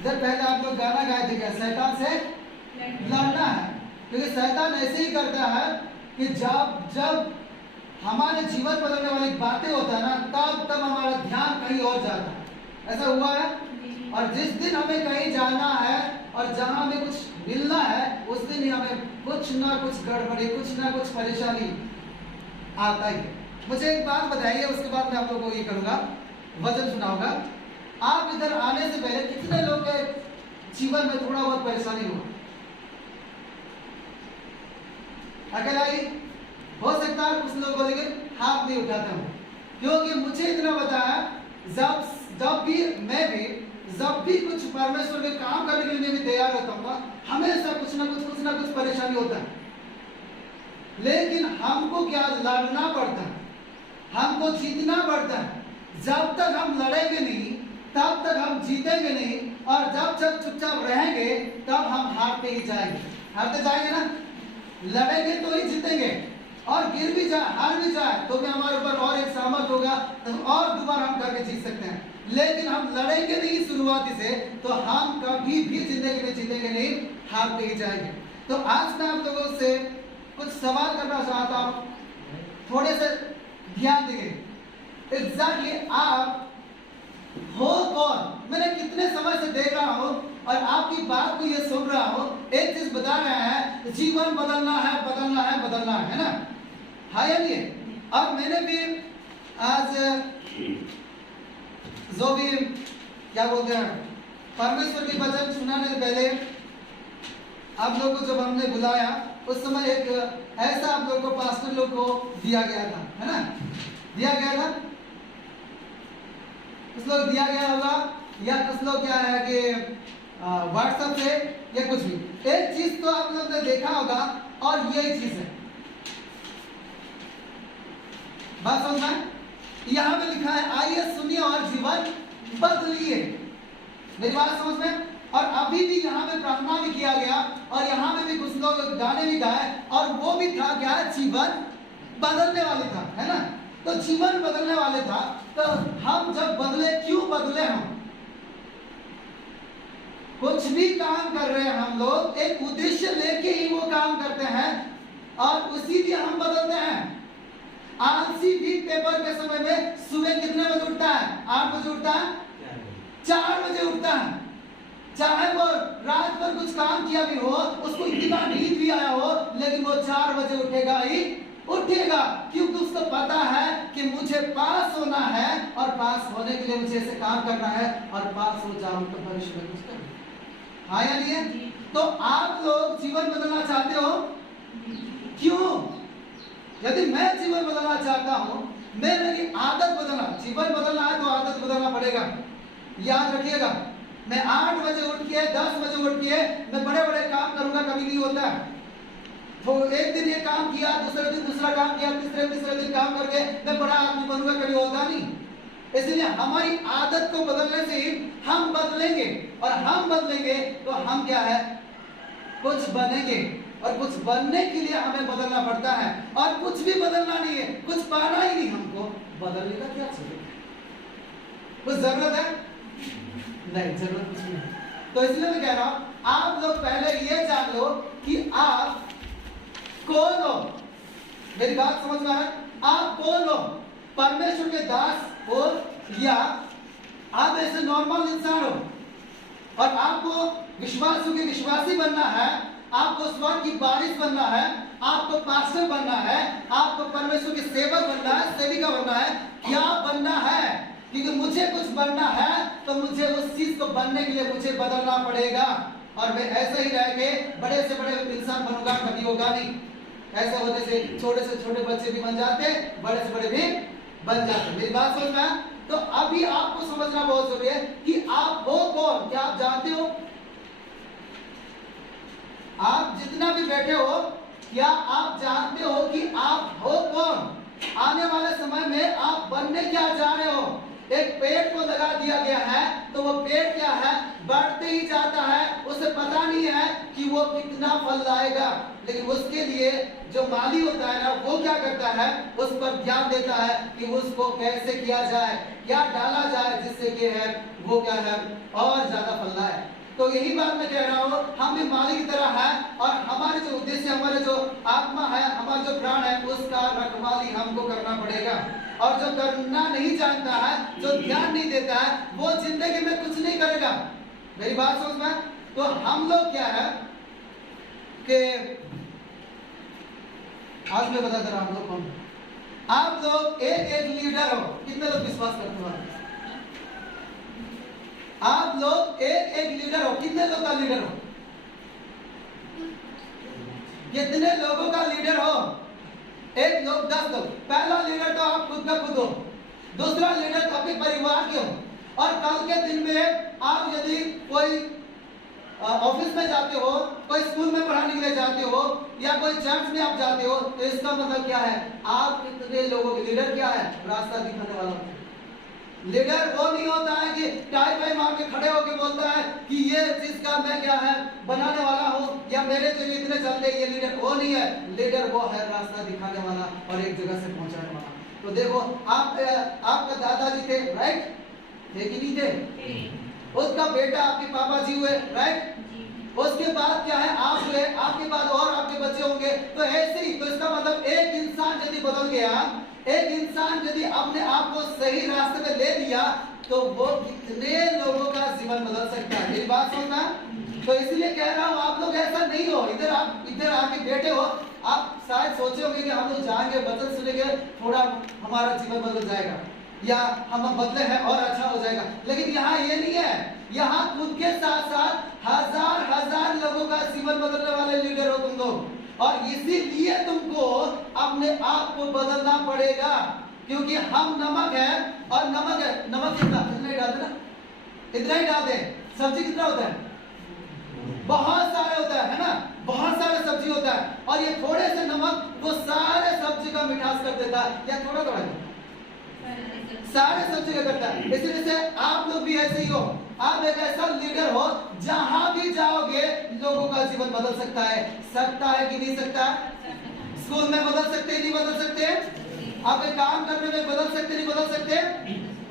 इधर पहले आप लोग गाना गाए थे क्या, शैतान से लड़ना है। क्योंकि शैतान ऐसे ही करता है कि जब हमारे जीवन बदलने वाली बातें होता है ना, तब हमारा ध्यान कहीं और जाता है। ऐसा हुआ है। और जिस दिन हमें कहीं जाना है और जहां हमें कुछ मिलना है, उस दिन ही हमें कुछ ना कुछ गड़बड़ी, कुछ ना कुछ परेशानी आता ही है। मुझे एक बात बताइए, उसके बाद मैं आप लोगों को ये करूंगा, वचन सुनाऊंगा। आप इधर आने से पहले कितने लोग के जीवन में थोड़ा बहुत परेशानी हुआ? अकेला ही हो सकता है, कुछ लोग बोलेंगे हाथ नहीं उठाता हूं। क्योंकि मुझे इतना पता है, जब भी कुछ परमेश्वर के काम करने के लिए मैं भी तैयार होता हूँ, हमेशा कुछ ना कुछ परेशानी होता है। लेकिन हमको क्या, लड़ना पड़ता है, हमको जीतना पड़ता है। जब तक हम लड़ेंगे नहीं, तब तक हम जीतेंगे नहीं। और जब चुपचाप रहेंगे, तब हम हारते ही जाएंगे। हारते जाएंगे ना, लड़ेंगे तो ही जीतेंगे। और गिर भी जाए, हार भी जाए, तो भी हमारे ऊपर और एक सामर्थ होगा, तो और दोबारा हम करके जीत सकते हैं। लेकिन हम लड़ेंगे नहीं शुरुआती से, तो हम कभी भी जिंदगी में जीतेंगे नहीं, हारते ही जाएंगे। तो आज मैं आप लोगों से कुछ सवाल करना चाहता हूं, थोड़े से ध्यान देंगे। एग्जैक्टली आप हो कौन? मैंने कितने समय से देख रहा हूं और आपकी बात को ये सुन रहा हूं, एक चीज बता रहे हैं, जीवन बदलना है, बदलना है, बदलना है ना, हाँ या नहीं? और मैंने भी आज जो भी क्या बोलते हैं, परमेश्वर की वचन सुनाने से पहले आप लोगों को जब हमने बुलाया, उस समय एक ऐसा आप लोगों को, पास्टर लोग को दिया गया था, है ना, दिया गया था। कुछ लोग दिया गया होगा, या कुछ लोग क्या है कि व्हाट्सएप से या कुछ भी। एक चीज तो आप लोग ने देखा होगा, और यही चीज है, बात समझ में? यहां पे लिखा है, आइए सुनिए और जीवन बदलिए। मेरी बात समझ में? और अभी भी यहाँ पे प्रार्थना भी किया गया, और यहाँ पे भी कुछ लोग गाने भी गाए, और वो भी था क्या, जीवन बदलने वाले था, है ना। तो जीवन बदलने वाले था, तो हम जब बदले, क्यों बदले? हम कुछ भी काम कर रहे हैं, हम लोग एक उद्देश्य लेके ही वो काम करते हैं, और उसी लिए हम बदलते हैं। आलसी भी पेपर के समय में सुबह कितने बजे उठता है? 8 बजे उठता है, 4 बजे उठता है। चाहे वो रात भर कुछ काम किया भी हो, उसको इतना नींद भी आया हो, लेकिन वो 4 बजे उठेगा ही उठेगा, क्योंकि उसको पता है कि मुझे पास होना है, और पास होने के लिए मुझे ऐसे काम करना है, और पास हो जाऊं तो भविष्य में कुछ करना। हाँ या नहीं है? तो आप लोग जीवन बदलना चाहते हो, क्यों? यदि मैं जीवन बदलना चाहता हूं, मैं मेरी आदत बदलना, जीवन बदलना है तो आदत बदलना पड़ेगा। याद रखिएगा, मैं 8 बजे उठ के, 10 बजे उठ के मैं बड़े बड़े काम करूंगा, कभी नहीं होता है। तो एक दिन ये काम किया, दूसरे दिन दूसरा काम किया, तीसरे दिन काम करके मैं बड़ा आदमी बनूंगा, कभी होता नहीं। इसलिए हमारी आदत को बदलने से ही हम बदलेंगे, और हम बदलेंगे तो हम क्या है, कुछ बनेंगे। और कुछ बनने के लिए हमें बदलना पड़ता है, और कुछ भी बदलना नहीं है, कुछ पाना ही नहीं, हमको बदलने का क्या चाहिए? कुछ जरूरत है? नहीं, जरूरत कुछ नहीं है। तो इसलिए मैं कह रहा हूं, आप लोग पहले ये जान लो कि आप कौन हो। मेरी बात समझ में आया? आप कौन हो? परमेश्वर के दास हो, या आप ऐसे नॉर्मल इंसान हो? और आपको विश्वासों के विश्वासी बनना है, आपको स्वर्ग की बारिश बनना है, आपको पास्टर बनना है, आपको परमेश्वर के सेवक बनना है, सेविका बनना है, क्या बनना है? क्योंकि मुझे कुछ बनना है, तो मुझे उस चीज को बनने के लिए मुझे बदलना पड़ेगा। और मैं ऐसे ही रह के बड़े से बड़े इंसान बनूंगा, कभी होगा नहीं। ऐसे होने से छोटे बच्चे भी बन जाते, बड़े से बड़े भी बन जाते। मेरी बात समझ में? तो अभी आपको समझना बहुत जरूरी है कि आप हो कौन। क्या आप जानते हो? आप जितना भी बैठे हो, क्या आप जानते हो कि आप हो कौन? आने वाले समय में आप बनने क्या जा रहे हो? एक पेड़ को लगा दिया गया है, तो वो पेड़ क्या है, बढ़ते ही जाता है, उसे पता नहीं है कि वो कितना फल लाएगा। लेकिन उसके लिए जो माली होता है ना, वो क्या करता है, उस पर ध्यान देता है कि उसको कैसे किया जाए, क्या डाला जाए जिससे कि है वो क्या है, और ज्यादा फल लाए। तो यही बात मैं कह रहा हूँ, हम भी मालिक की तरह है और हमारे जो उद्देश्य, हमारे जो आत्मा है, हमारा जो प्राण है, उसका रखवाली हमको करना पड़ेगा। और जो करना नहीं जानता है, जो ध्यान नहीं देता है, वो जिंदगी में कुछ नहीं करेगा। मेरी बात समझ में? तो हम लोग क्या है कि आज मैं बता दे रहा हूं, आप लोग कौन, आप लोग एक लीडर हो। कितने लोग विश्वास करते हो? आप लोग एक लीडर हो। कितने लोग का लीडर हो? कितने लोगों का लीडर हो? एक लोग, 10 लोग। पहला लीडर तो आप खुद का खुद हो, दूसरा लीडर तो आपके परिवार के हो। और कल के दिन में आप यदि कोई ऑफिस में जाते हो, कोई स्कूल में पढ़ाने के लिए जाते हो, या कोई चर्च में आप जाते हो, तो इसका मतलब क्या है? आप कितने लोगों के लीडर क्या है? रास्ता दिखाने वाला। लीडर वो नहीं होता है कि टाई फाई मार के खड़े होके बोलता है कि ये चीज का मैं क्या है बनाने वाला हूँ, या मेरे जो इतने चलते, ये लीडर वो नहीं है। लीडर वो है रास्ता दिखाने वाला और एक जगह से पहुंचाने वाला। तो देखो, आपका दादाजी थे, राइट? थे कि नहीं थे? उसका बेटा आपके पापा जी हुए, राइट? उसके बाद क्या है? आप हुए, आपके बाद और आपके बच्चे होंगे। तो ऐसे ही, तो इसका मतलब एक इंसान यदि बदल गया, एक इंसान यदि अपने आप को सही रास्ते पे ले लिया, तो वो कितने लोगों का जीवन बदल सकता है। मेरी बात सुनना। तो इसलिए कह रहा हूँ, आप लोग ऐसा नहीं हो। आप इधर आके बैठे हो, आप शायद सोचे होंगे कि हम लोग जाएंगे, वचन सुनेंगे, थोड़ा हमारा जीवन बदल जाएगा, या हम बदले हैं और अच्छा हो जाएगा। लेकिन यहाँ ये नहीं है। यहाँ खुद के साथ साथ हजार लोगों का जीवन बदलने वाले लीडर हो तुम लोग। और इसीलिए तुमको अपने आप को बदलना पड़ेगा, क्योंकि हम नमक है। और नमक है, नमक कितना ही डालते ना, इतना ही डालते हैं। सब्जी कितना होता है? बहुत सारे होता है ना, बहुत सारे सब्जी होता है। और ये थोड़े से नमक वो सारे सब्जी का मिठास कर देता है, या थोड़ा थोड़ा सारे सब्जी का करता है। इसी वजह से आप लोग भी ऐसे ही हो। आप एक ऐसा लीडर हो, जहां भी जाओगे लोगों का जीवन बदल सकता है। सकता है कि नहीं सकता? स्कूल में बदल सकते हैं, नहीं बदल सकते? आप एक काम करने में बदल सकते, नहीं बदल सकते?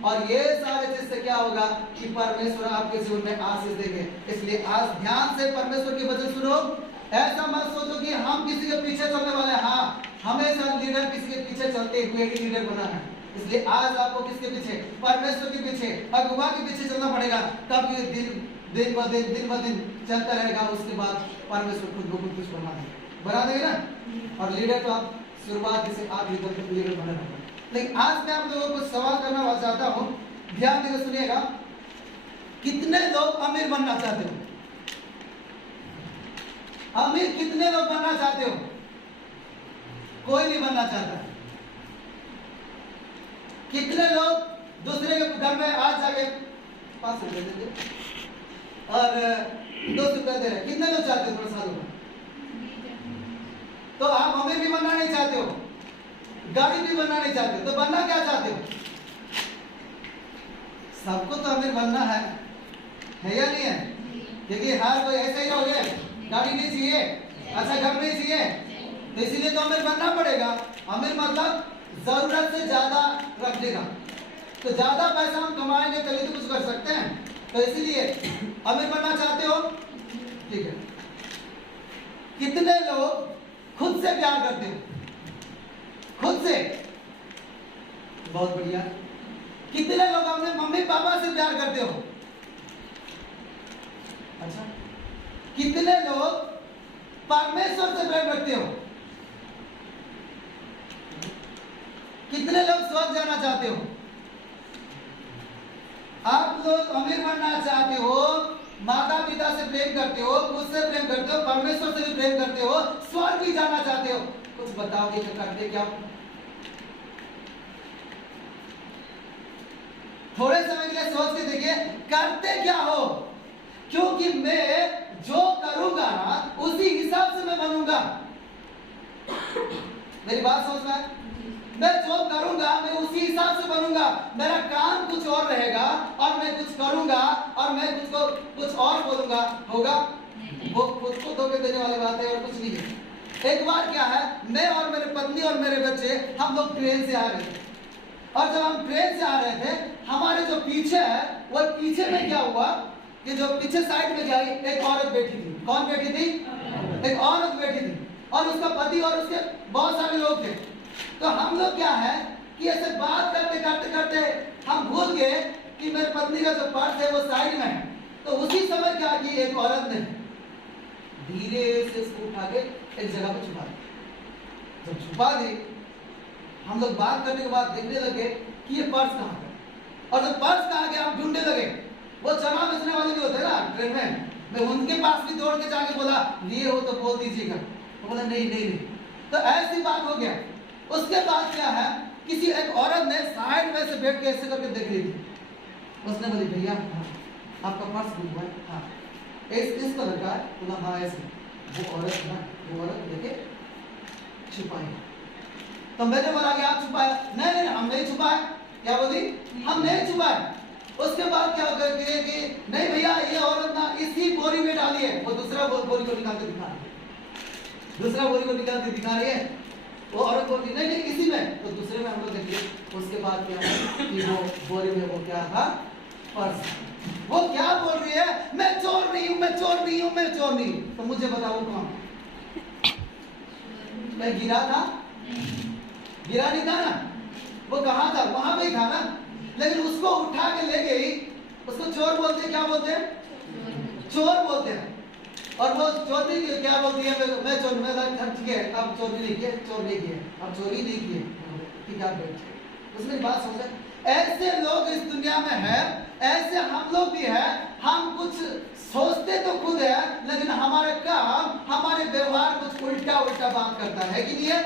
और ये सारे चीज से क्या होगा कि परमेश्वर आपके जीवन में आशीष देंगे। इसलिए आज ध्यान से परमेश्वर के वचन सुनो। ऐसा मत सोचो कि हम किसी के पीछे चलने वाले हैं। हाँ, हमेशा लीडर किसी के पीछे चलते हुए ही लीडर बना है। इसलिए आज आपको किसके पीछे? परमेश्वर के पीछे, अगुवा के पीछे चलना पड़ेगा। तब ये दिन ब दिन चलता रहेगा। उसके बाद परमेश्वर खुद को कुछ बना देंगे ना। और लीडर तो आप शुरुआत से आप लीडर बने रहेंगे। लेकिन आज मैं आप लोगों को सवाल करना चाहता हूँ, ध्यान देकर सुनिएगा। कितने लोग अमीर बनना चाहते हो? अमीर कितने लोग बनना चाहते हो? कोई नहीं बनना चाहता। कितने लोग दूसरे के घर में आज जाके 5 रुपए दे दे और 2 रुपए दे रहे? कितने लोग चाहते हो? थोड़ा सालों में तो आप अमीर भी बनना नहीं चाहते हो, गाड़ी भी बनना नहीं चाहते, तो बनना क्या चाहते हो? सबको तो अमीर बनना है या नहीं है? क्योंकि हर कोई ऐसे ही रहोगे, गाड़ी नहीं चाहिए, अच्छा घर नहीं चाहिए, तो इसीलिए तो अमीर बनना पड़ेगा। अमीर मतलब जरूरत से ज्यादा रख देगा। तो ज्यादा पैसा हम कमाएंगे तभी तो कुछ कर सकते हैं। तो इसीलिए अमीर बनना चाहते हो, ठीक है। कितने लोग खुद से प्यार करते हो? खुद से? बहुत बढ़िया। कितने लोग अपने मम्मी पापा से प्यार करते हो? अच्छा। कितने लोग परमेश्वर से प्रेम रखते हो? कितने लोग स्वर्ग जाना चाहते हो? आप लोग अमीर बनना चाहते हो, माता पिता से प्रेम करते हो, खुद से प्रेम करते हो, परमेश्वर से भी प्रेम करते हो, स्वर्ग भी जाना चाहते हो। कुछ बताओगे कि करते क्या? थोड़े समय के लिए सोच के देखिए, करते क्या हो? क्योंकि मैं जो करूंगा ना उसी हिसाब से मैं बनूंगा। मेरी बात समझ में? मैं जो करूंगा मैं उसी हिसाब से बनूंगा। मेरा काम कुछ और रहेगा और मैं कुछ करूंगा और मैं कुछ और बोलूंगा, होगा? वो खुद को धोखे देने वाली बात है और कुछ नहीं है। एक बार क्या है, मैं और मेरे पत्नी और मेरे बच्चे हम लोग ट्रेन से आ रहे थे, और जब हम ट्रेन से आ रहे थे, हमारे जो पीछे है वो पीछे में क्या हुआ कि जो पीछे साइड में गई एक औरत बैठी थी। कौन बैठी थी? एक औरत बैठी थी, और उसका पति और उसके बहुत सारे लोग थे। तो हम लोग क्या है कि ऐसे बात करते करते करते हम भूल गए कि मेरी पत्नी का जो पर्स है वो साइड में है। तो उसी समय क्या की, एक औरत ने धीरे से उसको उठा के एक जगह पे छुपा दी। जब छुपा दी, हम लोग बात करने के बाद देखने लगे कि ये पर्स कहाँ है, और जब पर्स कहाँ गया हम ढूंढने लगे। वो चना बेचने वाले भी होते हैं ना ट्रेन में, मैं उनके पास भी दौड़ के जाके बोला लिए हो तो बोल दीजिएगा, तो बोला नहीं नहीं नहीं। तो ऐसी बात हो गया। उसके बाद क्या है, किसी एक औरत ने साइड में से बैठ के ऐसे करके देख ली थी। उसने बोली भैया आपका पर्स गुम हुआ है। हाँ इस कलर का है। बोला हाँ ऐसे। वो औरत ना, वो औरत लेके छुपाई। तो मैंने बोला कि आप छुपाया? नहीं नहीं हम नहीं छुपाए। क्या बोली? हम नहीं छुपाए। उसके बाद क्या होगा कि नहीं भैया ये औरत ना इसी बोरी में डाली है। वो दूसरा बोरी को निकाल के दिखा रही है, दूसरा बोरी को निकाल के दिखा रही है। वो औरत बोलती नहीं नहीं इसी में। तो दूसरे में हम लोग देखिए। उसके बाद क्या है कि वो बोरी में वो क्या था? पर्स। वो क्या बोल रही है? मैं चोर नहीं हूँ, मैं चोर नहीं हूँ, मैं चोर नहीं हूँ। तो मुझे बताओ कौन? मैं गिरा था? गिरा नहीं था ना। वो कहाँ था? वहां पे ही था ना। लेकिन उसको उठा के ले गई। उसको चोर बोलते हैं। क्या बोलते हैं? चोर बोलते हैं। और वो चोर नहीं क्या बोलती है? मैं चोर, मैं ठीक है अब चोर नहीं किए, चोर नहीं किए, अब चोरी नहीं किए, ठीक है आप बैठ। उसने बात समझा। ऐसे लोग इस दुनिया में है, ऐसे हम लोग भी है। हम कुछ सोचते तो खुद है, लेकिन हमारे काम, हमारे व्यवहार कुछ उल्टा उल्टा बात करता है कि नहीं है?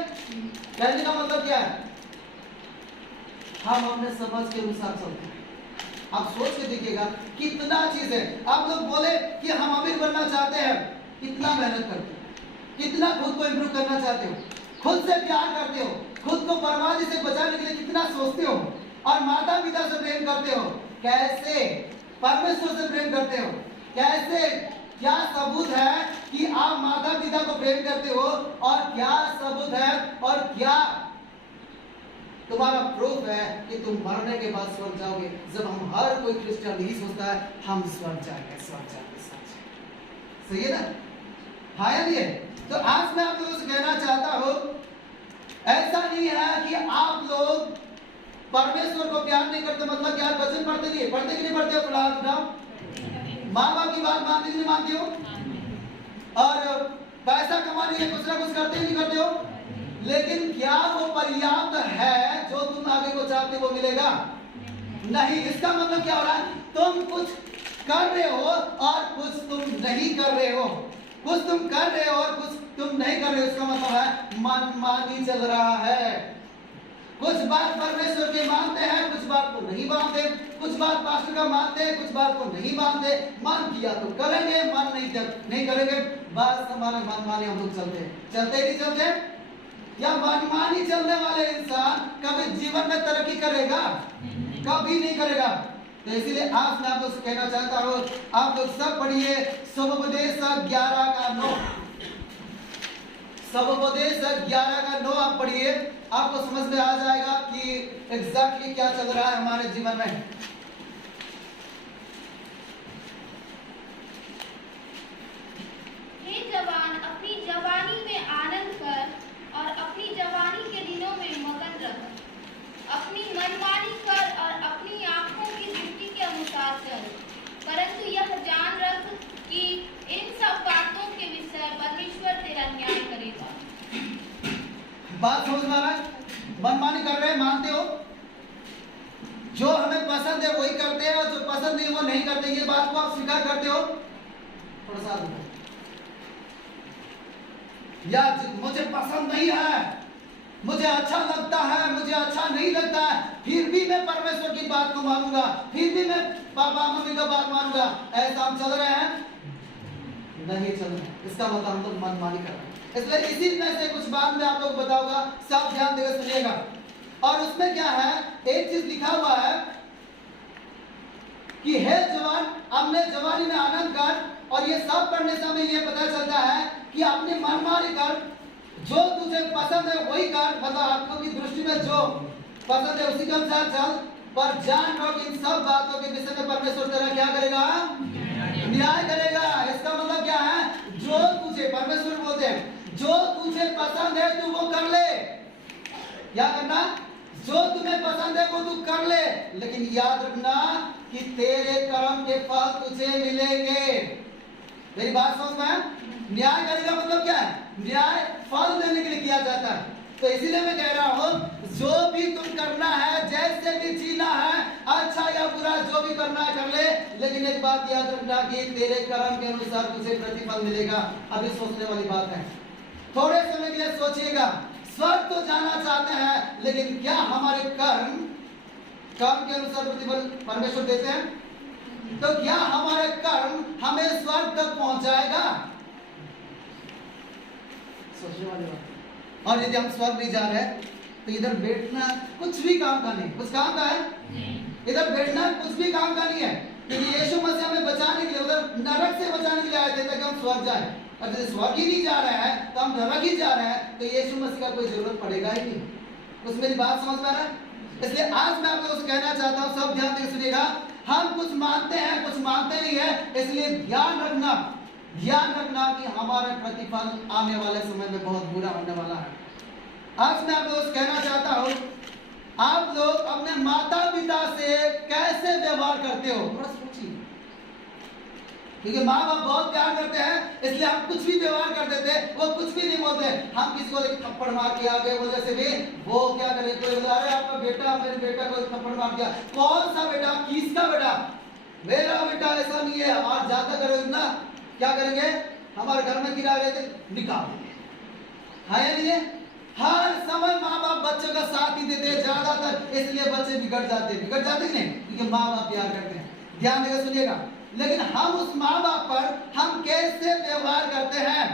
कहने का मतलब क्या है? हम अपने समझ के अनुसार चलते हैं। आप सोच के देखिएगा कितना चीज है। आप लोग बोले कि हम अमीर बनना चाहते हैं, कितना मेहनत करते हो, कितना खुद को इम्प्रूव करना चाहते हो, खुद से प्यार करते हो, खुद को बर्बादी से बचाने के लिए कितना सोचते हो, और माता पिता से प्रेम करते हो। कैसे परमेश्वर से प्रेम करते हो? कैसे? क्या सबूत है कि आप माता पिता को प्रेम करते हो? और क्या सबूत है और क्या तुम्हारा प्रूफ है कि तुम मरने के बाद स्वर्ग जाओगे? जब हम हर कोई क्रिश्चियन यही सोचता है हम स्वर्ग जाएंगे, स्वर्ग जाएंगे, स्वर्ग जाएंगे। सही है ना? हाँ या नहीं है? तो आज मैं आप लोगों से कहना चाहता हूं, ऐसा नहीं है कि आप लोग परमेश्वर को प्यार नहीं करते मतलब क्या? वचन पढ़ते नहीं, पढ़ते कि नहीं पढ़ते हो? थोड़ा हाथ उठाओ। माँ बाप की बात मानते कि नहीं मानते हो? और पैसा कमाने के लिए कुछ ना कुछ करते नहीं करते हो? लेकिन क्या वो पर्याप्त है? जो तुम आगे को चाहते वो मिलेगा नहीं। इसका मतलब क्या हो रहा है? तुम कुछ कर रहे हो और कुछ तुम नहीं कर रहे हो, कुछ तुम कर रहे हो और कुछ तुम नहीं कर रहे हो। इसका मतलब है मनमानी चल रहा है। कुछ बात परमेश्वर के मानते हैं, कुछ बात को नहीं मानते, कुछ बात पास्टर का मानते हैं, कुछ बात को नहीं मानते। मन किया तो करेंगे, मन नहीं जब नहीं करेंगे। बस हमारे मनमानी हम लोग चलते नहीं चलते। या मनमानी चलने वाले इंसान कभी जीवन में तरक्की करेगा? कभी नहीं करेगा। तो इसीलिए आज मैं आप लोग से कहना चाहता हूँ, आप लोग सब पढ़िए सबोपदेश 11 का 9। सबोपदेश 11 का 9 आप पढ़िए, आपको समझ में आ जाएगा कि एग्जैक्टली क्या चल रहा है हमारे जीवन में। हे जवान, अपनी जवानी में आनंद कर और अपनी जवानी के दिनों में मगन रह। अपनी मनमानी कर और अपनी आंखों की दृष्टि के अनुसार चल। परंतु यह जान रख कि इन सब बातों के विषय परमेश्वर तेरा न्याय करेगा। बात समझ में आ रहा है? मनमानी कर रहे हैं, मानते हो? जो हमें पसंद है वही करते हैं और जो पसंद नहीं वो नहीं करते। ये बात को आप स्वीकार करते हो? थोड़ा सा या मुझे पसंद नहीं है, मुझे अच्छा लगता है, मुझे अच्छा नहीं लगता है, फिर भी मैं परमेश्वर की बात को मानूंगा, फिर भी मैं पापा मम्मी का बात मानूंगा। ऐसा हम चल रहे हैं? नहीं चल रहे। इसका मतलब हम लोग मनमानी कर रहे हैं। इसलिए इसी में से कुछ बात में आप लोग बताऊंगा, सब ध्यान देकर सुनिएगा। और उसमें क्या है, एक चीज लिखा हुआ है कि हे जवान अपने जवानी में आनंद कर। और ये सब पढ़ने से हमें ये पता चलता है कि अपनी मनमानी कर, जो तुझे पसंद है वही कर, मतलब आंखों की दृष्टि में जो पसंद है उसी के अनुसार चल। पर जान लो कि इन सब बातों के विषय में परमेश्वर तेरा क्या करेगा? न्याय करेगा। इसका मतलब क्या है? जो तुझे, परमेश्वर बोलते हैं, जो तुझे पसंद है तू वो कर ले। क्या करना? जो तुम्हें पसंद है वो तू कर ले, लेकिन याद रखना कि तेरे कर्म के फल तुझे मिलेंगे। मेरी बात समझ में? न्याय करेगा मतलब क्या है? न्याय फल देने के लिए किया जाता है। तो इसीलिए मैं कह रहा हूं, जो भी तुम करना है, जैसे भी जीना है, अच्छा या बुरा जो भी करना है कर ले, लेकिन एक बात याद रखना कि तेरे कर्म के अनुसार तुझे प्रतिफल मिलेगा। अभी सोचने वाली बात है, थोड़े समय के लिए सोचिएगा। स्वर्ग तो जाना चाहते हैं, लेकिन क्या हमारे कर्म के अनुसार प्रतिफल परमेश्वर देते हैं? तो क्या हमारे कर्म हमें स्वर्ग तक पहुंचाएगा? सोचने वाली बात। और यदि हम स्वर्ग नहीं जा रहे तो इधर बैठना कुछ भी काम का नहीं। कुछ काम का है? इधर बैठना कुछ भी काम का नहीं है, क्योंकि यीशु मसीह हमें बचाने के लिए, उधर नरक से बचाने के लिए आए थे ताकि हम स्वर्ग जाए। और यदि स्वर्ग ही नहीं जा रहे हैं तो हम नरक ही जा रहे हैं, तो यीशु मसीह का कोई जरूरत पड़ेगा ही नहीं। कुछ मेरी बात समझ में आ रहा है? इसलिए आज मैं आप लोगों से कहना चाहता हूं, सब ध्यान देकर सुनिएगा। हम कुछ मानते हैं, कुछ मानते नहीं है, इसलिए ध्यान रखना कि हमारा प्रतिफल आने वाले समय में बहुत बुरा होने वाला है। आज मैं आप लोगों से कहना चाहता हूं, आप लोग अपने माता पिता से कैसे व्यवहार करते हो? थोड़ा सोचिए, क्योंकि माँ बाप बहुत प्यार करते हैं, इसलिए हम कुछ भी व्यवहार कर देते, वो कुछ भी नहीं बोलते। हम किसी को एक थप्पड़ मार के आ गए बोलने से भी वो क्या करे, कोई बोला अरे आपका बेटा, मेरे बेटा को एक थप्पड़ मार दिया। कौन सा बेटा? किसका बेटा? मेरा बेटा। ऐसा नहीं है। और ज्यादा करोगे ना, क्या करेंगे? हमारे घर में गिरा गए थे, निकाल देंगे। है या नहीं है? हर समय माँ बाप बच्चों का साथ ही देते हैं ज्यादातर, इसलिए बच्चे बिगड़ जाते कि नहीं? क्योंकि माँ बाप प्यार करते हैं। ध्यान देकर सुनिएगा। लेकिन हम उस माँ बाप पर हम कैसे व्यवहार करते हैं,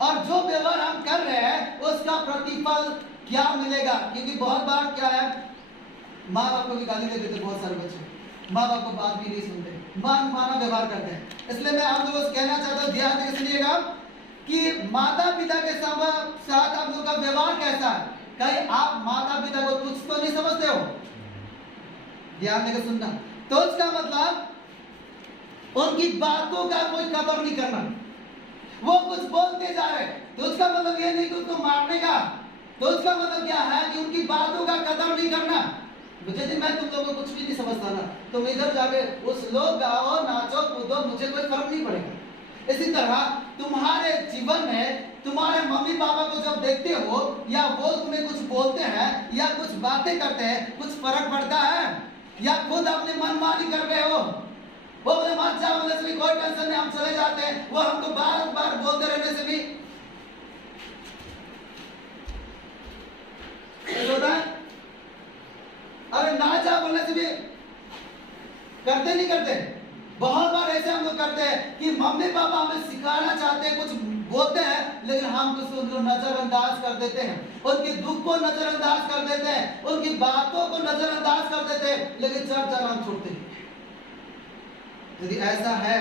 और जो व्यवहार हम कर रहे हैं उसका प्रतिफल क्या मिलेगा? क्योंकि बहुत बार क्या है, माँ बाप को भी गाली दे देते बहुत सारे बच्चे, माँ बाप को बात भी नहीं सुनते, माना व्यवहार करते हैं। इसलिए मैं आप लोगों से कहना चाहता हूँ, ध्यान देकर सुनिएगा कि माता पिता के साथ आप लोगों का व्यवहार कैसा है। कहीं आप माता पिता को तुच्छ तो नहीं समझते हो? ध्यान देकर सुनना। तुच्छ का मतलब उनकी बातों का कोई कदर नहीं करना। वो कुछ बोलते जा रहे, तो उसका मतलब ये नहीं कि उसको मारने का, तो उसका मतलब क्या है कि उनकी बातों का कदर नहीं करना। यदि मैं तुम लोगों को कुछ भी नहीं समझता ना, तुम इधर जाके उस लोग गाओ, नाचो, कूदो, मुझे कोई फर्क नहीं पड़ेगा। इसी तरह तुम्हारे जीवन में तुम्हारे मम्मी पापा को जब देखते हो, या वो तुम्हें कुछ बोलते हैं या कुछ बातें करते हैं, कुछ फर्क पड़ता है? या खुद अपनी मनमानी कर रहे हो? वो बोले मत जाओ, बोले से भी कोई टेंशन नहीं, हम चले जाते हैं। वो हमको बार बार बोलते रहने से भी होता है। अरे ना जा बोलने से भी करते नहीं करते? बहुत बार ऐसे हम लोग करते हैं कि मम्मी पापा हमें सिखाना चाहते हैं, कुछ बोलते हैं, लेकिन हम उसको नजरअंदाज कर देते हैं, उनके दुख को नजरअंदाज कर देते हैं, उनकी बातों को नजरअंदाज कर देते हैं, लेकिन चर्च जाना हम छोड़ते हैं। यदि ऐसा है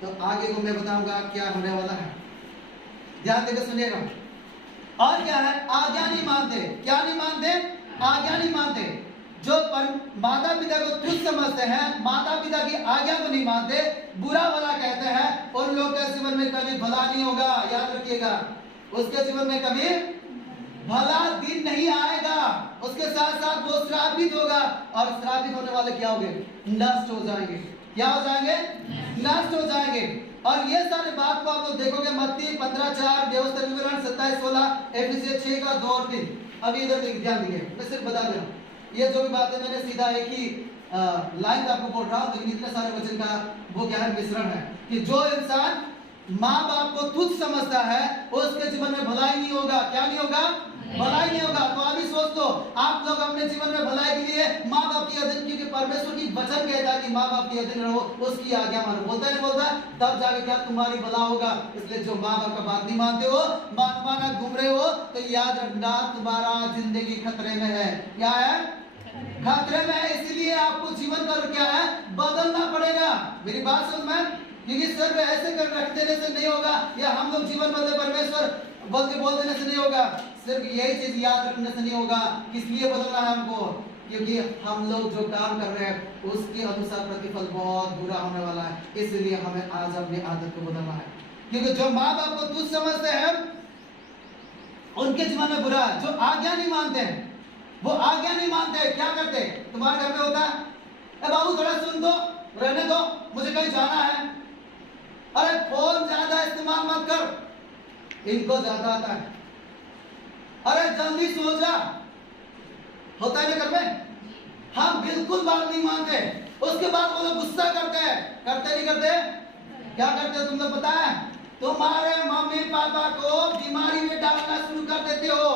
तो आगे को मैं बताऊंगा क्या होने वाला है। ध्यान देकर सुनिएगा। और क्या है? आज्ञा नहीं मानते। क्या नहीं मानते? आज्ञा नहीं मानते। जो माता पिता को तुच्छ समझते हैं, माता पिता की आज्ञा को नहीं मानते, बुरा भला कहते हैं, उन लोगों के जीवन में कभी भला नहीं होगा। याद रखिएगा, उसके जीवन में कभी भला दिन नहीं आएगा। उसके साथ साथ वो श्रापित होगा, और श्रापित होने वाले क्या होंगे? नष्ट हो जाएंगे। क्या हो जाएंगे? नष्ट हो जाएंगे। और ये सारे बात को आप लोग देखोगे मत्ती 15:4, व्यवस्था विवरण 27:16, एफएससी 6 का 2 और 3। अभी इधर ध्यान दीजिए, मैं सिर्फ बता दे रहा हूँ। ये जो भी बातें मैंने सीधा एक ही लाइन आपको बोल रहा हूँ, लेकिन इतने सारे वचन का वो क्या है? मिश्रण है कि जो इंसान माँ बाप को तुच्छ समझता है उसके जीवन में भलाई नहीं होगा। क्या नहीं होगा? भलाई नहीं होगा। तो अभी सोच लो, आप लोग अपने जीवन में भलाई के लिए माँ बाप की अधीन, क्योंकि परमेश्वर की वचन कहता है कि माँ बाप की अधीन रहो, उसकी आज्ञा मानो। बोलता है नहीं बोलता? तब जाके क्या तुम्हारी भला होगा। इसलिए जो माँ बाप का बात नहीं मानते हो, माना घूम रहे हो, तो याद रखना तुम्हारा जिंदगी खतरे में है। क्या है? खतरे में है। इसीलिए आपको जीवन का क्या है? बदलना पड़ेगा। मेरी बात समझ में? क्योंकि सिर्फ ऐसे कर रख देने से नहीं होगा, या हम लोग जीवन बदले परमेश्वर बोल देने से नहीं होगा। सिर्फ यही चीज याद रखने से नहीं होगा। किस लिए बदलना है हमको? क्योंकि हम लोग जो काम कर रहे हैं उसके अनुसार प्रतिफल बहुत बुरा होने वाला है। इसलिए हमें आज अपनी आदत को बदलना है, क्योंकि जो माँ बाप को तुच्छ समझते हैं उनके जीवन में बुरा है। जो आज्ञा नहीं मानते हैं, वो आज्ञा नहीं मानते, क्या करते? तुम्हारे घर में होता है, ए बाबू थोड़ा सुन दो, रहने दो, मुझे कहीं जाना है। अरे फोन ज्यादा इस्तेमाल मत कर, इनको ज्यादा आता है। अरे जल्दी सो जा, होता है ना घर में? हम बिल्कुल बात नहीं मानते, उसके बाद वो लोग गुस्सा करते हैं, करते नहीं करते? क्या करते हो तुम लोग पता है? तुम्हारे मम्मी पापा को बीमारी में डालना शुरू कर देते हो,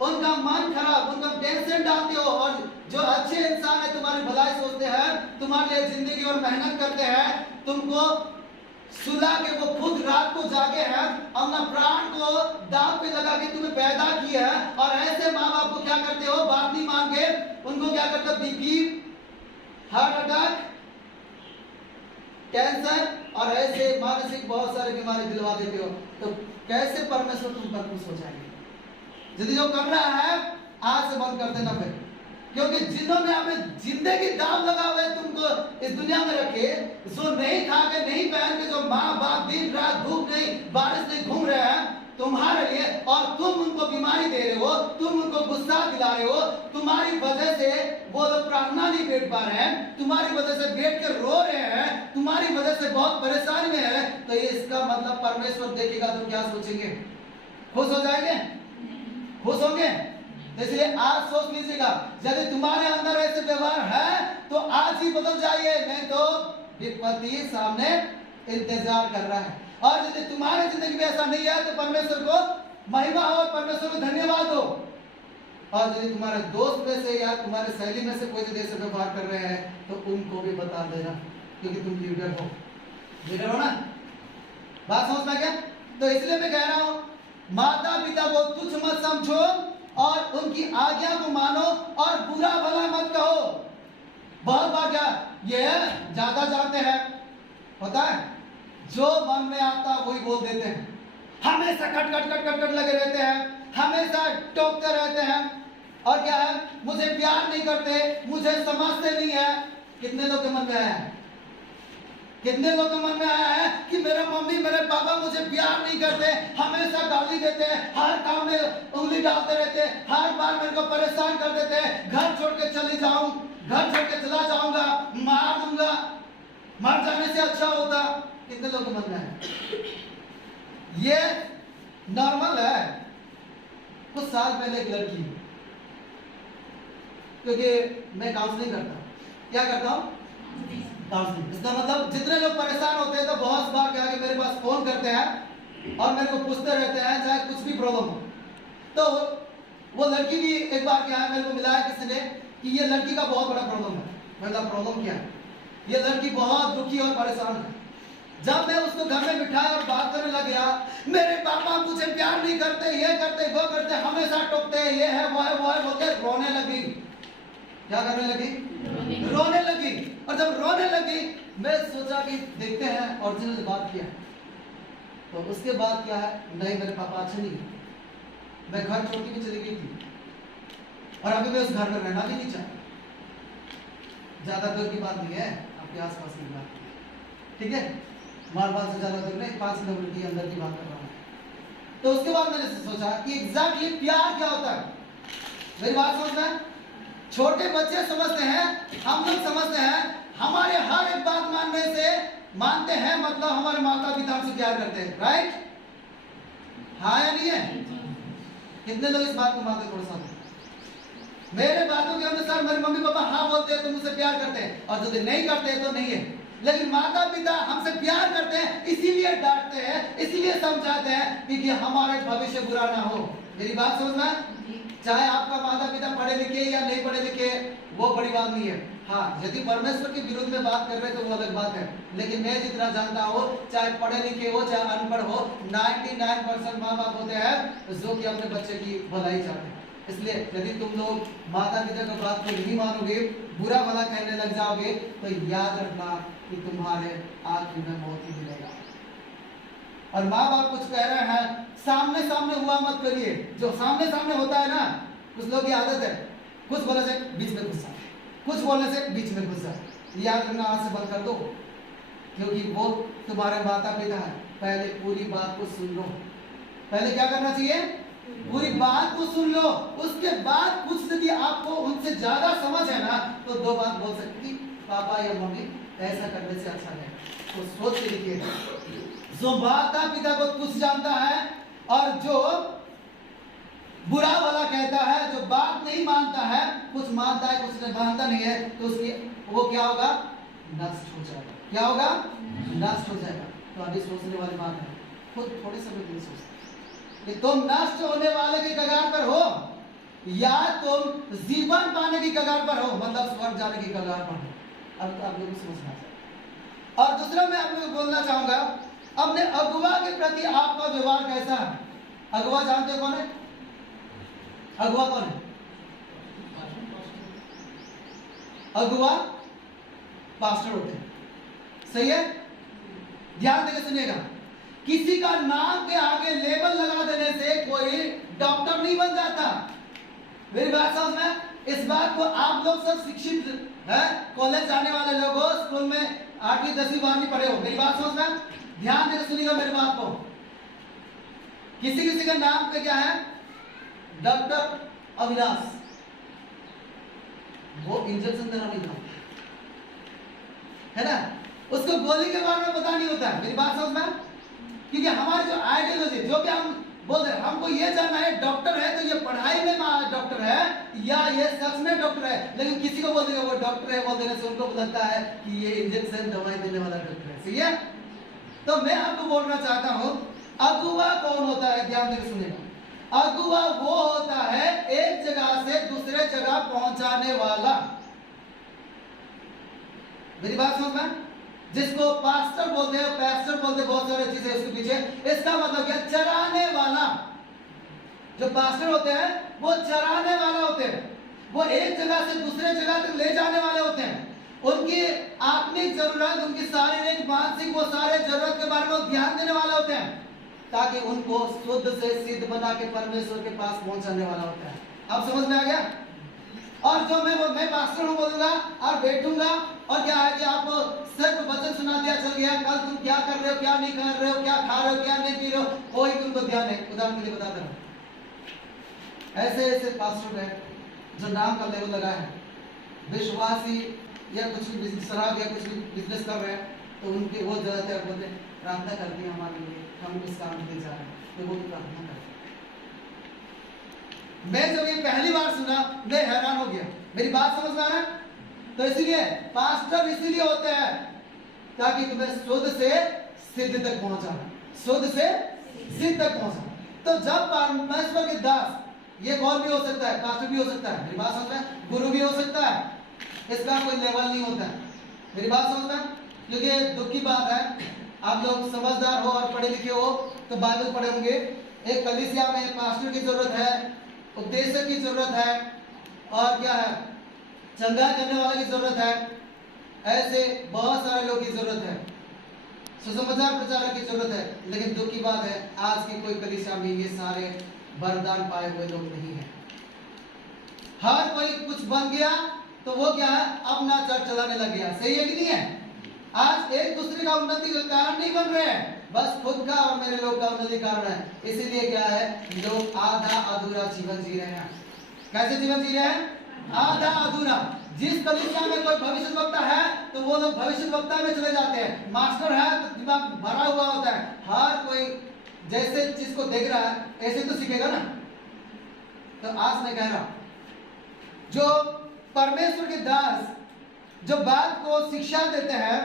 उनका मन खराब, उनका टेंशन डालते हो। और जो अच्छे इंसान है तुम्हारी भलाई सोचते हैं, तुम्हारे लिए जिंदगी और मेहनत करते हैं, तुमको सुला के वो खुद रात को जागे हैं, अपना प्राण को दांव पे लगा के तुम्हें पैदा किया है। और ऐसे माँ बाप को क्या करते हो? बात नहीं मान के उनको क्या करते हो? बीपी, हार्ट अटैक, कैंसर और ऐसे मानसिक बहुत सारे बीमारी दिलवा देते हो। तो कैसे परमेश्वर तुम पर खुश हो जाएंगे? यदि जो कर रहा है आज से बंद कर देना फिर, क्योंकि जिन्होंने अपने जिंदगी दांव लगा हुए तुमको इस दुनिया में रखे, जो नहीं खा के नहीं पहन के, जो माँ बाप दिन रात धूप नहीं बारिश नहीं घूम रहे हैं तुम्हारे लिए, और तुम उनको बीमारी दे रहे हो, तुम उनको गुस्सा दिला रहे हो, तुम्हारी वजह से वो लोग प्रार्थना नहीं बैठ पा रहे हैं, तुम्हारी वजह से बैठ कर रो रहे हैं, तुम्हारी वजह से बहुत परेशानी में है, तो ये इसका मतलब परमेश्वर देखेगा तो क्या सोचेंगे? खुश हो जाएंगे? खुश होंगे? इसलिए आज सोच लीजिएगा, यदि तुम्हारे अंदर ऐसे व्यवहार है तो आज ही बदल जाइए, नहीं तो विपत्ति सामने इंतजार कर रहा है। और यदि तुम्हारी जिंदगी में ऐसा नहीं है तो परमेश्वर को महिमा हो, परमेश्वर को धन्यवाद हो। और यदि तुम्हारे दोस्त में से या तुम्हारे सहेली में से कोई यदि ऐसे व्यवहार कर रहे हैं तो उनको भी बता देना, क्योंकि तुम लीडर हो, लीडर हो ना। बात समझ में क्या? तो इसलिए मैं कह रहा हूं, माता पिता को तुच्छ मत समझो और उनकी आज्ञा को मानो और बुरा भला मत कहो। बहुत बार क्या ये ज्यादा जानते हैं, होता है जो मन में आता वही बोल देते हैं, हमेशा cut cut cut cut cut लगे रहते हैं, हमेशा टोकते रहते हैं। और क्या है? मुझे प्यार नहीं करते, मुझे समझते नहीं है। कितने लोग के मन में आया है? कितने लोगों के मन में आया है कि मेरे मम्मी मेरे पापा मुझे प्यार नहीं करते, हमेशा गाली देते हैं, हर काम में उंगली डालते रहते हैं, हर बार मेरे को परेशान कर देते हैं, घर छोड़ के चली जाऊं, घर छोड़ के चला जाऊंगा, मार दूंगा, मर जाने से अच्छा होता। कितने लोगों के मन में है? ये नॉर्मल है। कुछ साल पहले एक लड़की, क्योंकि मैं काउंसलिंग करता हूँ, क्या करता हूँ? काउंसलिंग। इसका मतलब जितने लोग परेशान होते हैं तो बहुत बार क्या मेरे पास फोन करते हैं और मेरे को पूछते रहते हैं, चाहे कुछ भी प्रॉब्लम हो। तो वो लड़की भी एक बार क्या है, मेरे को मिला है किसी ने कि ये लड़की का बहुत बड़ा प्रॉब्लम है। मतलब प्रॉब्लम क्या है? ये लड़की बहुत दुखी और परेशान है। जब मैं उसको घर में बिठाया और बात करने लग गया, मेरे पापा मुझे प्यार नहीं करते, ये करते वो करते, हमेशा टोकते, ये है वो है वो है बोलते, रोने लगी। क्या करने लगी? रोने लगी। और जब रोने लगी मैं सोचा कि देखते हैं ओरिजिनल से बात किया। तो उसके बाद क्या है, नहीं मेरे पापा अच्छे नहीं, मैं घर छोड़ के भी चली गई थी और अभी मैं उस घर में रहना भी नहीं चाहता। ज्यादा दूर की बात नहीं है, आपके आसपास की बात, ठीक है? मारवाड़ से ज्यादा दूर नहीं, 5 किलोमीटर के अंदर की बात कर रहा हूँ। तो उसके बाद मैंने सोचा कि एग्जैक्टली प्यार क्या होता है। मेरी बात समझना है? छोटे बच्चे समझते हैं, हम लोग समझते हैं, हमारे हर एक बात मानते हैं मतलब हमारे माता पिता हमसे प्यार करते हैं, राइट? हाँ या नहीं है? कितने लोग इस बात को मानते हैं? थोड़ा सा मेरे बातों के अनुसार मेरे मम्मी पापा हाँ बोलते हैं तो मुझसे प्यार करते हैं, और यदि नहीं करते हैं तो नहीं है। लेकिन माता पिता हमसे प्यार करते हैं, इसीलिए डांटते हैं, इसीलिए समझाते हैं कि हमारा भविष्य बुरा ना हो। मेरी बात समझना? चाहे आपका माता पिता पढ़े लिखे या नहीं पढ़े लिखे, वो बड़ी बात नहीं है। हाँ, यदि परमेश्वर के विरुद्ध में बात कर रहे हैं तो वो अलग बात है। लेकिन मैं जितना जानता हूँ, चाहे पढ़े लिखे हो चाहे अनपढ़ हो, 99% माँ बाप होते हैं जो कि अपने बच्चे की भलाई चाहते हैं। इसलिए यदि तुम लोग माता पिता की बात को नहीं मानोगे, बुरा भला कहने लग जाओगे, तो याद रखना कि तुम्हारे आखिर में मौत ही मिलेगा। और माँ बाप कुछ कह रहे हैं, सामने सामने हुआ मत करिए। जो सामने सामने होता है ना, कुछ लोग की आदत है, कुछ बोलने से बीच में घुस जाए, कुछ बोलने से बीच में घुस जाए। याद रखना, आज से बंद कर दो, क्योंकि वो तुम्हारे माता पिता है। पहले पूरी बात को सुन लो। पहले क्या करना चाहिए? पूरी बात को सुन लो, उसके बाद कुछ यदि आपको उनसे ज्यादा समझ है ना, तो दो बात बोल सकती, पापा या मम्मी ऐसा करने से अच्छा है, तो सोच के लिखिए। जो माता पिता को कुछ जानता है और जो बुरा वाला कहता है, जो बात नहीं मानता है, कुछ मानता है कुछ नहीं मानता नहीं है, तो उसकी वो क्या होगा? नष्ट हो जाएगा। क्या होगा? नष्ट हो जाएगा। तो अभी सोचने वाली बात है, खुद थोड़े समय के लिए सोचते कि तुम नष्ट होने वाले की कगार पर हो या तुम जीवन पाने की कगार पर हो, मतलब स्वर्ग जाने की कगार पर हो। अब तो आप लोगों को समझना चाहिए। और दूसरा मैं आप लोगों को बोलना चाहूंगा, अपने अगुवा के प्रति आपका व्यवहार कैसा है? अगुवा जानते हो कौन है? अगुवा कौन है? अगुवा पास्टर होते हैं, सही है? ध्यान देकर सुनिएगा, किसी का नाम के आगे लेबल लगा देने से कोई डॉक्टर नहीं बन जाता। मेरी बात समझ में? इस बात को आप लोग सब शिक्षित है, कॉलेज जाने वाले लोग हो, स्कूल में 8वीं 10वीं 12वीं पढ़े हो। मेरी बात समझ में? ध्यान देकर सुनिएगा मेरी बात को। किसी किसी का नाम पे क्या है? डॉक्टर अविनाश, वो इंजेक्शन देना नहीं जानता है ना, उसको गोली के बारे में पता नहीं होता है। मेरी बात समझ में? क्योंकि हमारी जो आइडियोलॉजी, जो भी हम बोल रहे हैं, हमको ये जानना है डॉक्टर है तो ये पढ़ाई में डॉक्टर है या ये सच में डॉक्टर है। लेकिन किसी को बोल देगा वो डॉक्टर है, बोल देने से उनको लगता है कि ये इंजेक्शन दवाई देने वाला डॉक्टर है, सही है? तो मैं आपको बोलना चाहता हूं, अगुवा कौन होता है? ध्यान देकर सुनिएगा। अगुवा वो होता है एक जगह से दूसरे जगह पहुंचाने वाला। मेरी बात समझ में? जिसको पास्टर बोलते हैं, पैस्टर बोलते हैं, बहुत सारे चीजें उसके पीछे। इसका मतलब क्या? चराने वाला। जो पास्टर होते हैं वो चराने वाला होते हैं, वो एक जगह से दूसरे जगह तक ले जाने वाले होते हैं। उनकी आत्मिक जरूरत, उनकी शारीरिक मानसिक वो सारे जरूरत के बारे में ध्यान देने वाले होते हैं, ताकि उनको शुद्ध से सिद्ध बना के परमेश्वर के पास पहुंचाने वाला होता है। अब समझ में आ गया? और जो मैं पास्टर हूं बोलूंगा और बैठूंगा और क्या है कि आपको सिर्फ वचन सुना दिया चल गया, कल तुम क्या कर रहे हो, क्या नहीं कर रहे हो, क्या खा रहे हो, क्या नहीं पी रहे हो, कोई तुमको ध्यान नहीं। उदाहरण के लिए बता दे रहा हूं, ऐसे ऐसे पास्टर है जो नाम का लेवल लगा है, विश्वासी या कुछ भी शराब या कुछ भी बिजनेस कर रहे हैं, तो उनके वो जरूरत है, बोलते प्रार्थना करती है हमारे लिए, हम इस काम के लिए जा रहे हैं, तो वो प्रार्थना करते हैं। मैं जब ये पहली बार सुना मैं हैरान हो गया। मेरी बात समझ में आ रहा है? तो इसीलिए पास्टर इसीलिए होते हैं ताकि तुम्हें शुद्ध से सिद्ध तक पहुंचाना, शुद्ध से सिद्ध तक पहुंचाना। तो जब परमेश्वर के दास, ये कौन भी हो सकता है, पास्टर भी हो सकता है, मेरी बात समझ में, गुरु भी हो सकता है, इसका कोई लेवल नहीं होता है। मेरी बात समझ में? क्योंकि दुख की बात है, आप लोग समझदार हो और पढ़े लिखे हो तो बाइबल पढ़े होंगे। एक कलीसिया में पास्टर की जरूरत है, उपदेशक की जरूरत है, और क्या है, चंगा करने वाले की जरूरत है, ऐसे बहुत सारे लोग की जरूरत है, सुसमाचार प्रचारक की जरूरत है। लेकिन दुख की बात है, आज की कोई कलीसिया में ये सारे वरदान पाए हुए लोग नहीं है। हर कोई कुछ बन गया तो वो क्या है, अपना चर्च चलाने लग गया। सही है कि नहीं है? आज एक दूसरे का उन्नति का कारण नहीं बन रहे हैं, बस खुद का और मेरे लोग का उन्नति कारण है। इसीलिए क्या है, लोग आधा अधूरा जीवन जी रहे हैं। कैसे जीवन जी रहे हैं? आधा अधूरा। जिस कलीसिया में कोई भविष्य वक्ता है तो वो लोग भविष्य वक्ता में चले जाते हैं, मास्टर है तो दिमाग भरा हुआ होता है, हर कोई जैसे चीज को देख रहा है ऐसे तो सीखेगा ना। तो आज मैं कह रहा हूं, जो परमेश्वर के दास जो बात को शिक्षा देते हैं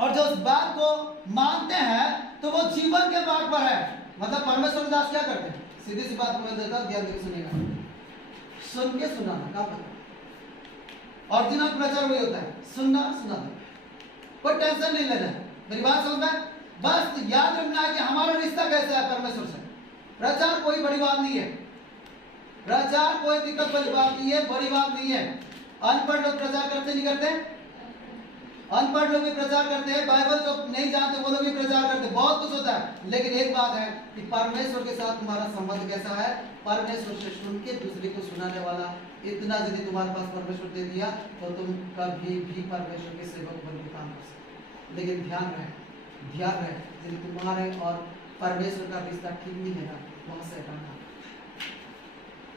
और जो उस बात को मानते हैं तो वो जीवन के मार्ग पर है। मतलब परमेश्वर के दास क्या करते हैं? सीधी सी बात मैं देता हूं, ध्यान देकर सुनिएगा, सुन के सुनाना काम करता है। ओरिजिनल प्रचार वही होता है, सुनना सुनाना, कोई टेंशन नहीं लेना। मेरी बात समझ में? बस याद रखना है कि हमारा रिश्ता कैसा है परमेश्वर से। प्रचार कोई बड़ी बात नहीं है, प्रचार कोई दिक्कत वाली बात नहीं है, बड़ी बात नहीं है। अनपढ़ लोग प्रचार करते नहीं करते? अनपढ़ लोग भी प्रचार करते हैं, बाइबल जो नहीं जानते वो लोग भी प्रचार करते हैं। बहुत कुछ होता है, लेकिन एक बात है कि परमेश्वर के साथ तुम्हारा संबंध कैसा है। परमेश्वर से सुन के दूसरे को सुनाने वाला इतना यदि तुम्हारे पास परमेश्वर दे दिया तो तुम कभी भी परमेश्वर के सेवक बन के काम कर सकते। लेकिन ध्यान रहे यदि तुम्हारे और परमेश्वर का रिश्ता ठीक नहीं है ना, वहां शैतान काम,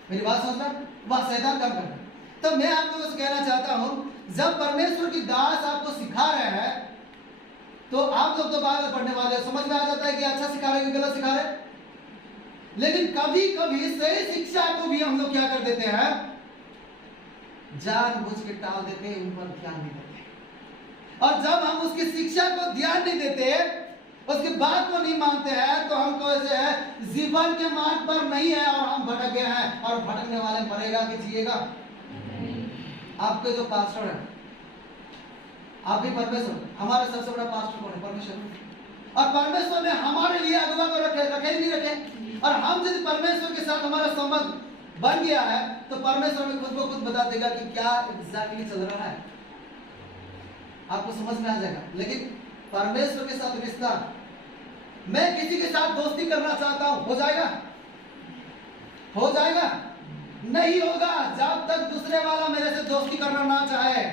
मेरी बात समझ में, वहां शैतान काम कर रहा है। तो मैं आप लोगों से कहना चाहता हूं, जब परमेश्वर की दास आपको सिखा रहे हैं तो आप लोग तो बाइबल पढ़ने वाले हो, समझ में आ जाता है कि अच्छा सिखा रहे कि गलत सिखा रहे। लेकिन कभी कभी सही शिक्षा को भी हम लोग क्या कर देते हैं, जानबूझ के टाल देते हैं, उन पर ध्यान नहीं देते। और जब हम उसकी शिक्षा को ध्यान नहीं देते, उसकी बात को नहीं मानते हैं, तो हमको ऐसे है जीवन के मार्ग पर नहीं है और हम भटक गए हैं। और भटकने वाले मरेगा कि जिएगा। आपके जो पास्टर है, आप भी परमेश्वर, हमारा सबसे बड़ा पास्टर कौन है? परमेश्वर। और परमेश्वर ने हमारे लिए अगुवा को रखे नहीं रखे। और हम यदि परमेश्वर के साथ हमारा संबंध बन गया है तो परमेश्वर में खुद को खुद बता देगा कि क्या एग्जैक्टली चल रहा है, आपको समझ में आ जाएगा। लेकिन परमेश्वर के साथ रिश्ता, मैं किसी के साथ दोस्ती करना चाहता हूं, हो जाएगा? हो जाएगा? नहीं होगा जब तक दूसरे वाला मेरे से दोस्ती करना ना चाहे।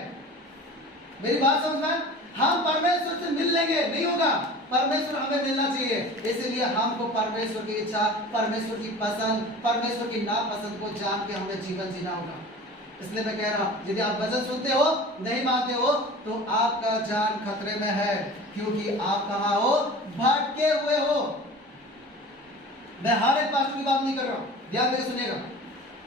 मेरी बात समझ में? हम परमेश्वर से मिल लेंगे, नहीं होगा। परमेश्वर हमें मिलना चाहिए, इसलिए हमको परमेश्वर की इच्छा, परमेश्वर की पसंद, परमेश्वर की नापसंद को जान के हमें जीवन जीना होगा। इसलिए मैं कह रहा हूं, यदि आप वचन सुनते हो नहीं मानते हो तो आपका जान खतरे में है, क्योंकि आप कहां हो? भटके हुए हो। मैं हर एक पास्टर की बात नहीं कर रहा हूं, ध्यान देकर सुनिएगा।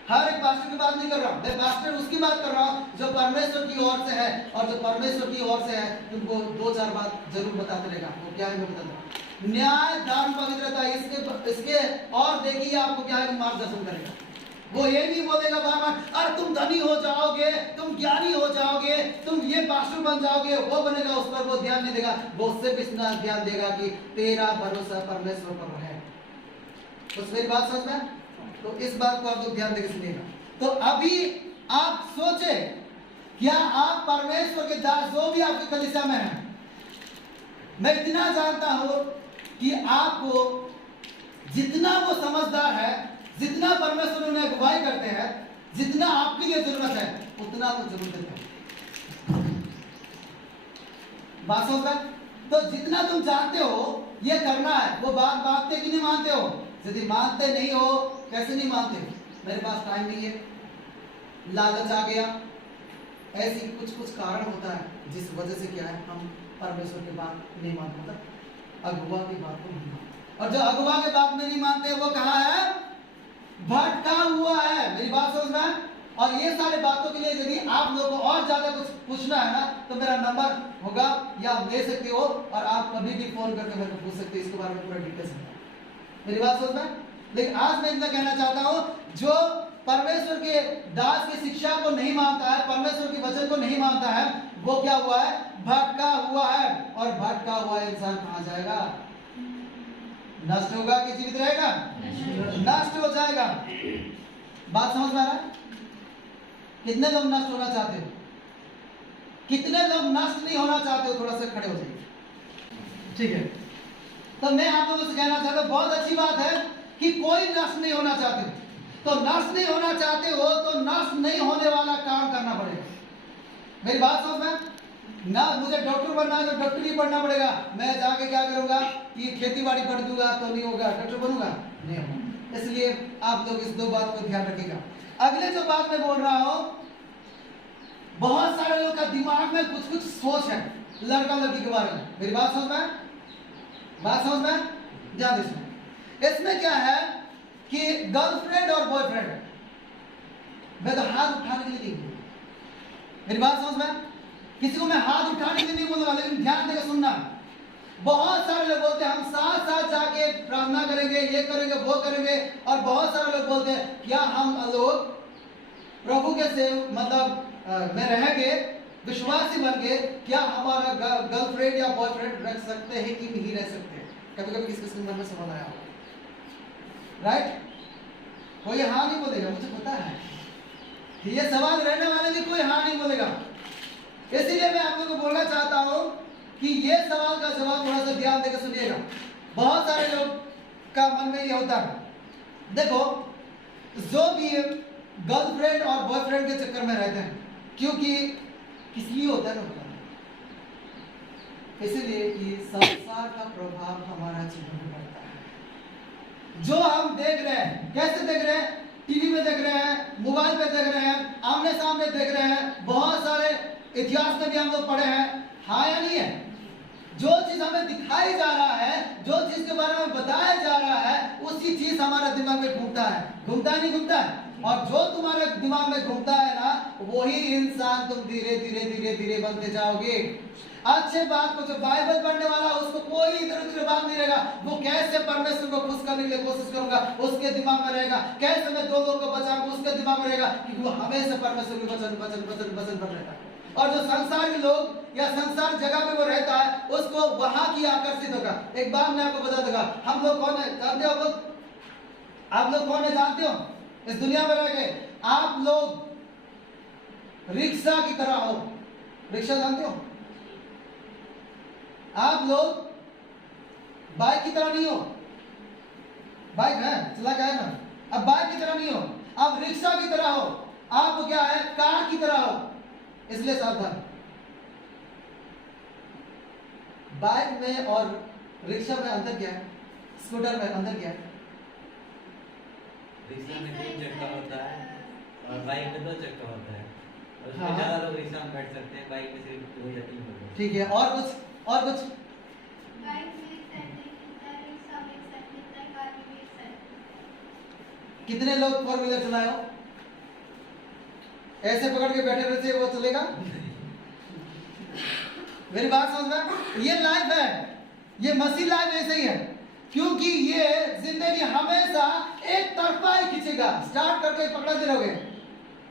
हर एक पास्टर की बात नहीं कर रहा हूं, मैं पास्टर उसकी बात कर रहा हूं जो परमेश्वर की ओर से है। और जो परमेश्वर की ओर से है उनको 2-4 बात जरूर बताते रहेगा। वो क्या है मैं बताता हूं। न्याय, धर्म, पवित्रता, इसके और देखिए आपको क्या है, मार्गदर्शन करेगा। वो ये नहीं बोलेगा बार बार, अरे तुम धनी हो जाओगे, तुम ज्ञानी हो जाओगे, तुम ये पास्टर बन जाओगे, वो बनेगा, उस पर वो ध्यान नहीं देगा। वो उससे भी ध्यान देगा कि तेरा भरोसा परमेश्वर पर है। उस मेरी बात समझ में? तो इस बात को आप लोग ध्यान देकर सुनिएगा। तो अभी आप सोचे, क्या आप परमेश्वर के दास जो भी आपके कलीसिया में है, मैं इतना जानता हूं कि आपको जितना वो समझदार है, जितना परमेश्वर उन्हें अगुवाई करते हैं, जितना आपके लिए जरूरत है उतना वो जरूर देते हैं। बात समझ में? तो जितना तुम जानते हो ये करना है, वो बात मानते कि नहीं मानते हो? यदि मानते नहीं हो, कैसे नहीं मानते? मेरे पास टाइम नहीं है, लालच आ गया, ऐसी कुछ कारण होता है जिस वजह से क्या है, हम परमेश्वर की बात नहीं मानते, अगुवा की बात को नहीं मानते। और जो अगुवा की बात में नहीं मानते वो कहाँ है? भटका हुआ है। मेरी बात समझ में? और ये सारे बातों के लिए यदि आप लोगों को और ज्यादा कुछ पूछना है ना, तो मेरा नंबर होगा, या आप ले सकते हो और आप कभी भी फोन करके मेरे को पूछ सकते हो, इसके बारे में पूरा डिटेल्स है। मेरी बात समझ में? लेकिन आज मैं इतना कहना चाहता हूं, जो परमेश्वर के दास की शिक्षा को नहीं मानता है, परमेश्वर के वचन को नहीं मानता है, वो क्या हुआ है? भटका हुआ है। और भटका हुआ इंसान कहां जाएगा? नष्ट होगा कि जीवित रहेगा? नष्ट हो जाएगा। बात समझ में आ रहा है? कितने लोग नष्ट होना चाहते हो? कितने लोग नष्ट नहीं होना चाहते हो? थोड़ा सा खड़े हो जाइए, ठीक है? तो मैं आप लोगों से कहना चाहता हूं, बहुत अच्छी बात है कि कोई नष्ट नहीं होना चाहते। तो नष्ट नहीं होना चाहते हो तो नष्ट नहीं होने वाला काम करना पड़ेगा। मेरी बात समझ में? ना मुझे डॉक्टर बनना है तो डॉक्टरी पढ़ना पड़ेगा। मैं जाके क्या करूंगा कि खेती बाड़ी पढ़ दूंगा तो नहीं होगा, डॉक्टर बनूंगा नहीं होगा। इसलिए आप लोग इस 2 बात को ध्यान रखिएगा। अगले जो बात मैं बोल रहा हूं, बहुत सारे लोग का दिमाग में कुछ सोच है लड़का लड़की के बारे में। मेरी बात समझ में? बात समझ में? ध्यान दीजिए। इसमें क्या है कि गर्लफ्रेंड और बॉयफ्रेंड, मैं तो हाथ उठाने के लिए नहीं बोलूंगा। मेरी बात समझ में? किसी को मैं हाथ उठाने के लिए नहीं बोलूंगा, लेकिन ध्यान देकर सुनना। बहुत सारे लोग बोलते हैं हम साथ साथ जाके प्रार्थना करेंगे, ये करेंगे, वो करेंगे। और बहुत सारे लोग बोलते हैं क्या हम लोग प्रभु के से मतलब में रह के विश्वासी बन के क्या हमारा गर्लफ्रेंड या बॉयफ्रेंड रख सकते हैं कि नहीं रह सकते? कभी कभी किसी किसी मन में सवाल आया होगा, राइट? कोई हाँ नहीं बोलेगा, मुझे पता है ये सवाल रहने वाले भी कोई हाँ नहीं बोलेगा। इसलिए मैं आप लोगों को बोलना चाहता हूं कि ये सवाल का जवाब थोड़ा सा ध्यान देकर सुनिएगा। बहुत सारे लोग का मन में ये होता है, देखो जो भी गर्लफ्रेंड और बॉयफ्रेंड के चक्कर में रहते हैं, क्योंकि किस लिए होता है ना, पता नहीं, इसलिए कि संसार का प्रभाव हमारा जीवन में पड़ता है। जो हम देख रहे हैं, कैसे देख रहे हैं, टीवी में देख रहे हैं, मोबाइल पे देख रहे हैं, आमने सामने देख रहे हैं, बहुत सारे इतिहास में भी हम लोग पढ़े हैं, हाँ या नहीं है? जो चीज हमें दिखाई जा रहा है, जो चीज के बारे में बताया जा रहा है, उसी चीज हमारा दिमाग में घूमता है, घूमता है नहीं घूमता है? और जो तुम्हारे दिमाग में घूमता है ना, वही इंसान तुम धीरे धीरे धीरे धीरे बनते जाओगे। अच्छे बात को, जो बाइबल पढ़ने वाला उसको कोई इधर उधर बात नहीं रहेगा, वो कैसे परमेश्वर को खुश करने के लिए कोशिश करूंगा उसके दिमाग में रहेगा, कैसे मैं दो लोगों को बचाऊंगा उसके दिमाग में रहेगा, क्योंकि वो हमेशा परमेश्वर के वचन वचन वचन वचन पर रहता है। और जो संसारी लोग या संसार जगह पे वो रहता है, उसको वहां की आकर्षित होगा। एक बात मैं आपको बता दूंगा, हम लोग कौन है जानते हो? आप लोग कौन है जानते हो? इस दुनिया में रह गए आप लोग रिक्शा की तरह हो। रिक्शा जानते हो? आप लोग बाइक की तरह नहीं हो। बाइक है, चला क्या है ना, अब बाइक की तरह नहीं हो, आप रिक्शा की तरह हो। आप क्या है, कार की तरह हो। इसलिए सावधान। बाइक में और रिक्शा में अंतर क्या है? स्कूटर में अंतर क्या है? रिक्शा में 3 चक्का होता है और बाइक में 2 चक्का होता है। और उसमें हाँ। ज्यादा लोग रिक्शा में बैठ सकते हैं, बाइक में सिर्फ 2 या 3 लोग। ठीक है, और कुछ? और कुछ? बाइक में एक साइड नहीं खींचता है, रिक्शा में एक साइड खींचता है, कार में भी एक साइड। कितने लोग 4 व्हीलर चलाए हो? ऐसे पकड़ के बैठे रहते वो चलेगा? मेरी बात समझना, ये लाइफ है, ये मसीह लाइफ ऐसे ही है, क्योंकि ये जिंदगी हमेशा एक तरफा ही खींचेगा। स्टार्ट करके पकड़ते रहोगे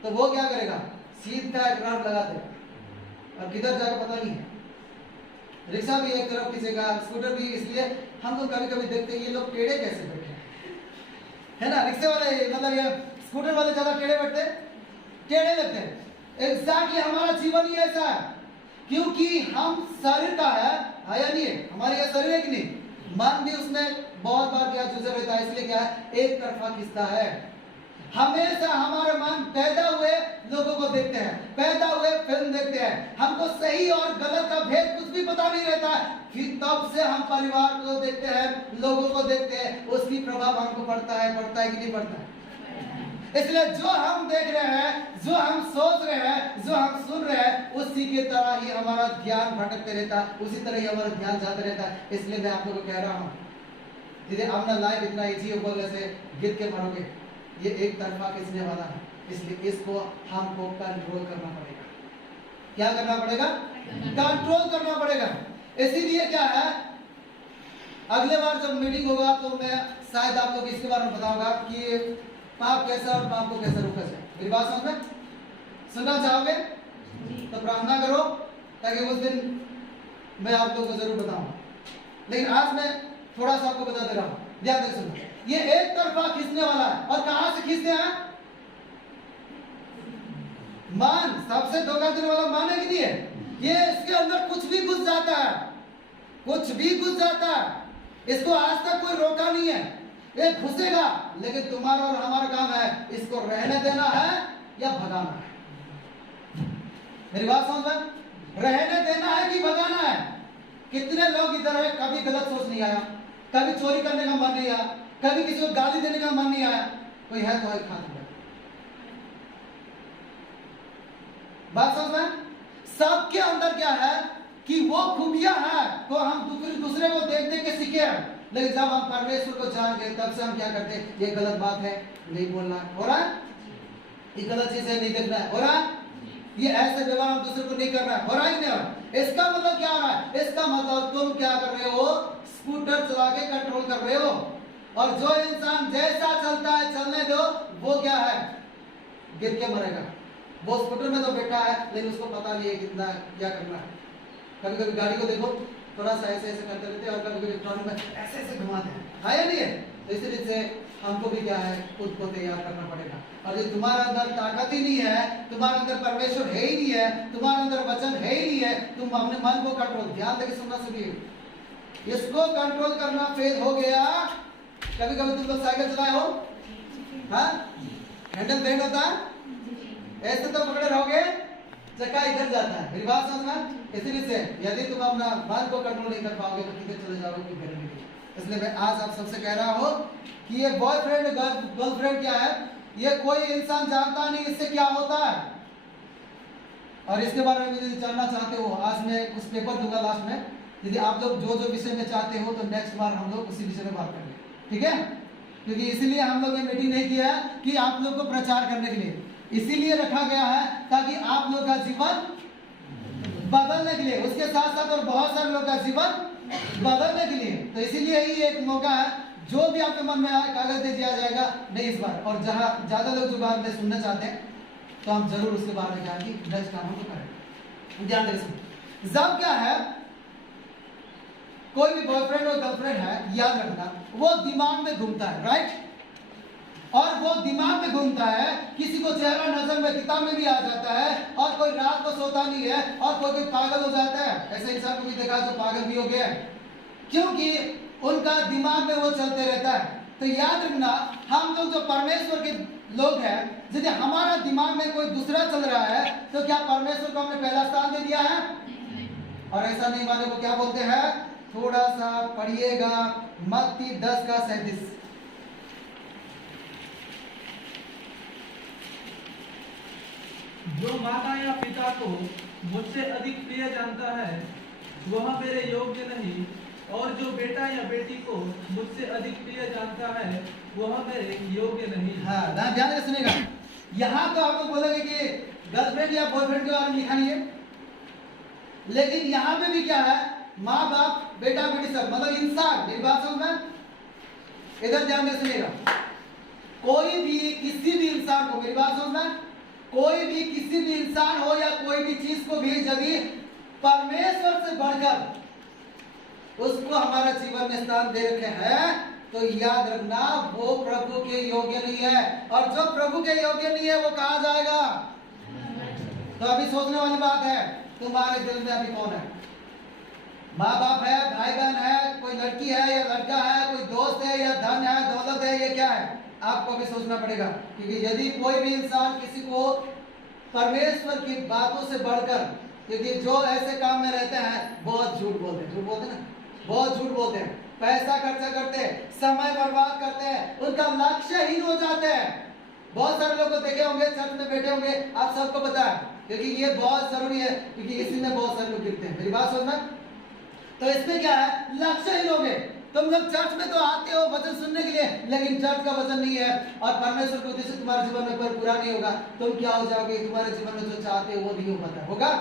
तो वो क्या करेगा, सीधा एक राउंड लगा देगा और किधर जाकर पता नहीं है। रिक्शा भी एक तरफ खींचेगा, स्कूटर भी। इसलिए हम लोग कभी कभी देखते हैं ये लोग टेढ़े कैसे बैठे है ना। रिक्शे वाले मतलब ये स्कूटर वाले ज्यादा टेढ़े बैठते, टेढ़े लगते हैं। एग्जैक्टली हमारा जीवन ही ऐसा है, क्योंकि हम शरीर का है या नहीं है? हमारे ये शरीर है कि नहीं? मन भी उसमें बहुत बार क्या जुझे रहता है, इसलिए क्या है, एक तरफा खींचता है। हमेशा हमारे मन पैदा हुए लोगों को देखते हैं, पैदा हुए फिल्म देखते हैं, हमको सही और गलत का भेद कुछ भी पता नहीं रहता है। फिर तब से हम परिवार को देखते हैं, लोगों को देखते हैं, उसकी प्रभाव हमको पड़ता है कि नहीं पड़ता है? इसलिए जो हम देख रहे हैं, जो हम सोच रहे हैं, जो हम सुन रहे हैं, उसी की तरह ही हमारा ध्यान भटकते रहता है, उसी तरह ही हमारा ध्यान जाता रहता है। इसलिए मैं आप लोगों को कह रहा हूँ, धीरे अपना लाइफ इतना इजी हो, बोलने से गिर के मरोगे। ये एक तरफा खींचने वाला है, इसलिए इसको हमको कंट्रोल करना पड़ेगा। क्या करना पड़ेगा? कंट्रोल करना पड़ेगा। इसीलिए क्या है, अगले बार जब मीटिंग होगा तो मैं शायद आप लोग इसके बारे में बताऊंगा कि पाप कैसा और पाप को कैसे रोका जाए। मेरी बात समझ में? सुनना चाहोगे तो प्रार्थना करो, ताकि उस दिन मैं आप लोगों को जरूर बताऊंगा। लेकिन आज मैं थोड़ा सा आपको बता दे रहा हूँ, ध्यान से सुनो। ये एक तरफा खींचने वाला है, और कहां से खींचते हैं? मन। सबसे धोखा देने वाला मन है कि नहीं है? ये इसके अंदर कुछ भी घुस जाता है, कुछ भी घुस जाता है। इसको आज तक कोई रोका नहीं है, ये घुसेगा। लेकिन तुम्हारा और हमारा काम है इसको रहने देना है या भगाना है। मेरी बात समझ में? रहने देना है कि भगाना है? कितने लोग इधर है, कभी गलत सोच नहीं आया, कभी चोरी करने का मन नहीं आया, कभी किसी को गाली देने का मन नहीं आया। कोई है तो खा दूंगा। बात समझ में? सबके अंदर क्या है कि वो खूबियां हैं तो हम दूसरे को देख देख के सीखे हैं। लेकिन जब हम परमेश्वर को जान गए, तब से हम क्या करते हैं, ये गलत बात है नहीं बोलना, हो रहा है, ये गलत चीज है नहीं देखना है, हो रहा है, ये ऐसे व्यवहार हम दूसरे को नहीं करना है, हो रहा है कि नहीं हो रहा? इसका मतलब क्या हो रहा है? इसका मतलब तुम क्या कर रहे हो, स्कूटर चला के कंट्रोल कर रहे हो। और जो इंसान जैसा चलता है चलने दो, वो क्या है, गिर के मरेगा। वो स्कूटर में तो बैठा है, लेकिन उसको पता नहीं है कितना क्या करना है। कभी कभी गाड़ी को देखो, थोड़ा सा ऐसे ऐसे करते रहते हैं, और कभी कभी इलेक्ट्रॉनिक में ऐसे ऐसे घुमाते हैं, है या नहीं है? तो इसी रीत से हमको भी क्या है, खुद को तैयार करना पड़ेगा। और जो तुम्हारे अंदर ताकत ही नहीं है, तुम्हारे अंदर परमेश्वर है ही नहीं है, तुम्हारे अंदर वचन है ही नहीं है, तुम अपने मन को कंट्रोल, ध्यान देके सुनना सीखिए। इसको कंट्रोल करना फेल हो गया। कभी कभी तुम लोग साइकिल चलाए हो, हाँ, हैंडल बेंड होता है, ऐसे तो पकड़े रहोगे चक्का इधर जाता है। मेरी बात समझना, इसीलिए से यदि तुम अपना मन को कंट्रोल नहीं कर पाओगे तो किधर चले जाओगे, कुछ करेंगे नहीं। इसलिए मैं आज आप सबसे कह रहा हूँ कि ये बॉयफ्रेंड गर्लफ्रेंड क्या है, ये कोई इंसान जानता नहीं इससे क्या होता है। और इसके बारे में यदि जानना चाहते हो, आज मैं कुछ पेपर दूंगा लास्ट में, यदि आप लोग जो जो विषय में चाहते हो तो नेक्स्ट बार हम लोग उसी विषय में बात करेंगे, ठीक है? क्योंकि इसीलिए हम लोग ये मीटिंग नहीं किया है कि आप लोग को प्रचार करने के लिए, इसीलिए रखा गया है ताकि आप लोग का जीवन बदलने के लिए, उसके साथ साथ और बहुत सारे लोग का जीवन बदलने के लिए। तो इसीलिए ही एक मौका है, जो भी आपके मन में आए कागज दे दिया जाएगा नहीं इस बार। और जहां ज्यादा लोग जो बात में सुनना चाहते हैं तो हम जरूर उसके बारे में जाएंगे, नेक्स्ट काम हम तो करेंगे। ध्यान दें, जब क्या है कोई भी बॉयफ्रेंड और गर्लफ्रेंड है, याद रखना वो दिमाग में घूमता है, राइट? और वो दिमाग में घूमता है, किसी को चेहरा नजर में किताब में भी आ जाता है, और कोई रात को सोता नहीं है, और कोई पागल हो जाता है। ऐसे इंसान को भी देखा जो पागल भी हो गया है, क्योंकि उनका दिमाग में वो चलते रहता है। तो याद रखना, हम लोग जो परमेश्वर के लोग हैं, यदि हमारा दिमाग में कोई दूसरा चल रहा है तो क्या परमेश्वर को हमने पहला स्थान दे दिया है? और ऐसा नहीं माने को क्या बोलते हैं, थोड़ा सा पढ़िएगा मत्ती 10:37। जो माता या पिता को मुझसे अधिक प्रिय जानता है वह मेरे योग्य नहीं, और जो बेटा या बेटी को मुझसे अधिक प्रिय जानता है वह मेरे योग्य नहीं। हाँ, ध्यान से सुनेगा। यहाँ तो आपको बोलेंगे कि गर्लफ्रेंड या बॉयफ्रेंड के बारे में लिखा नहीं है, लेकिन यहाँ पे भी क्या है, माँ बाप बेटा बेटी सब, मतलब इंसान। मेरी बात समझ में, इधर ध्यान से सुनेगा। कोई भी किसी भी इंसान को, मेरी बात समझ में, कोई भी किसी भी इंसान हो या कोई भी चीज को भी यदि परमेश्वर से बढ़कर उसको हमारा जीवन में स्थान दे रखे हैं तो याद रखना वो प्रभु के योग्य नहीं है। और जो प्रभु के योग्य नहीं है वो कहाँ जाएगा? तो अभी सोचने वाली बात है, तुम्हारे दिल में अभी कौन है? माँ बाप है, भाई बहन है, कोई लड़की है या लड़का है, कोई दोस्त है या धन है, दौलत है, ये क्या है? आपको भी सोचना पड़ेगा। क्योंकि यदि कोई भी इंसान किसी को परमेश्वर की बातों से बढ़कर, क्योंकि जो ऐसे काम में रहते हैं बहुत झूठ बोलते हैं, झूठ बोलते हैं ना, बहुत झूठ बोलते हैं, पैसा खर्चा करते हैं, समय बर्बाद करते हैं, उनका लक्ष्यहीन हो जाते हैं। बहुत सारे लोग को देखे होंगे चर्च में बैठे होंगे, आप सबको पता है, क्योंकि ये बहुत जरूरी है, क्योंकि इसी में बहुत सारे लोग गिरते हैं। मेरी बात समझना, तो इसमें क्या है, लक्ष्यहीन हो गए। तुम लोग चर्च में तो आते हो वचन सुनने के लिए, लेकिन चर्च का वचन नहीं है और परमेश्वर के उद्देश्य तुम्हारे जीवन में पर पूरा नहीं होगा, तुम क्या हो जाओगे? तुम्हारे जीवन में जो चाहते हो वो नहीं हो पाता होगा।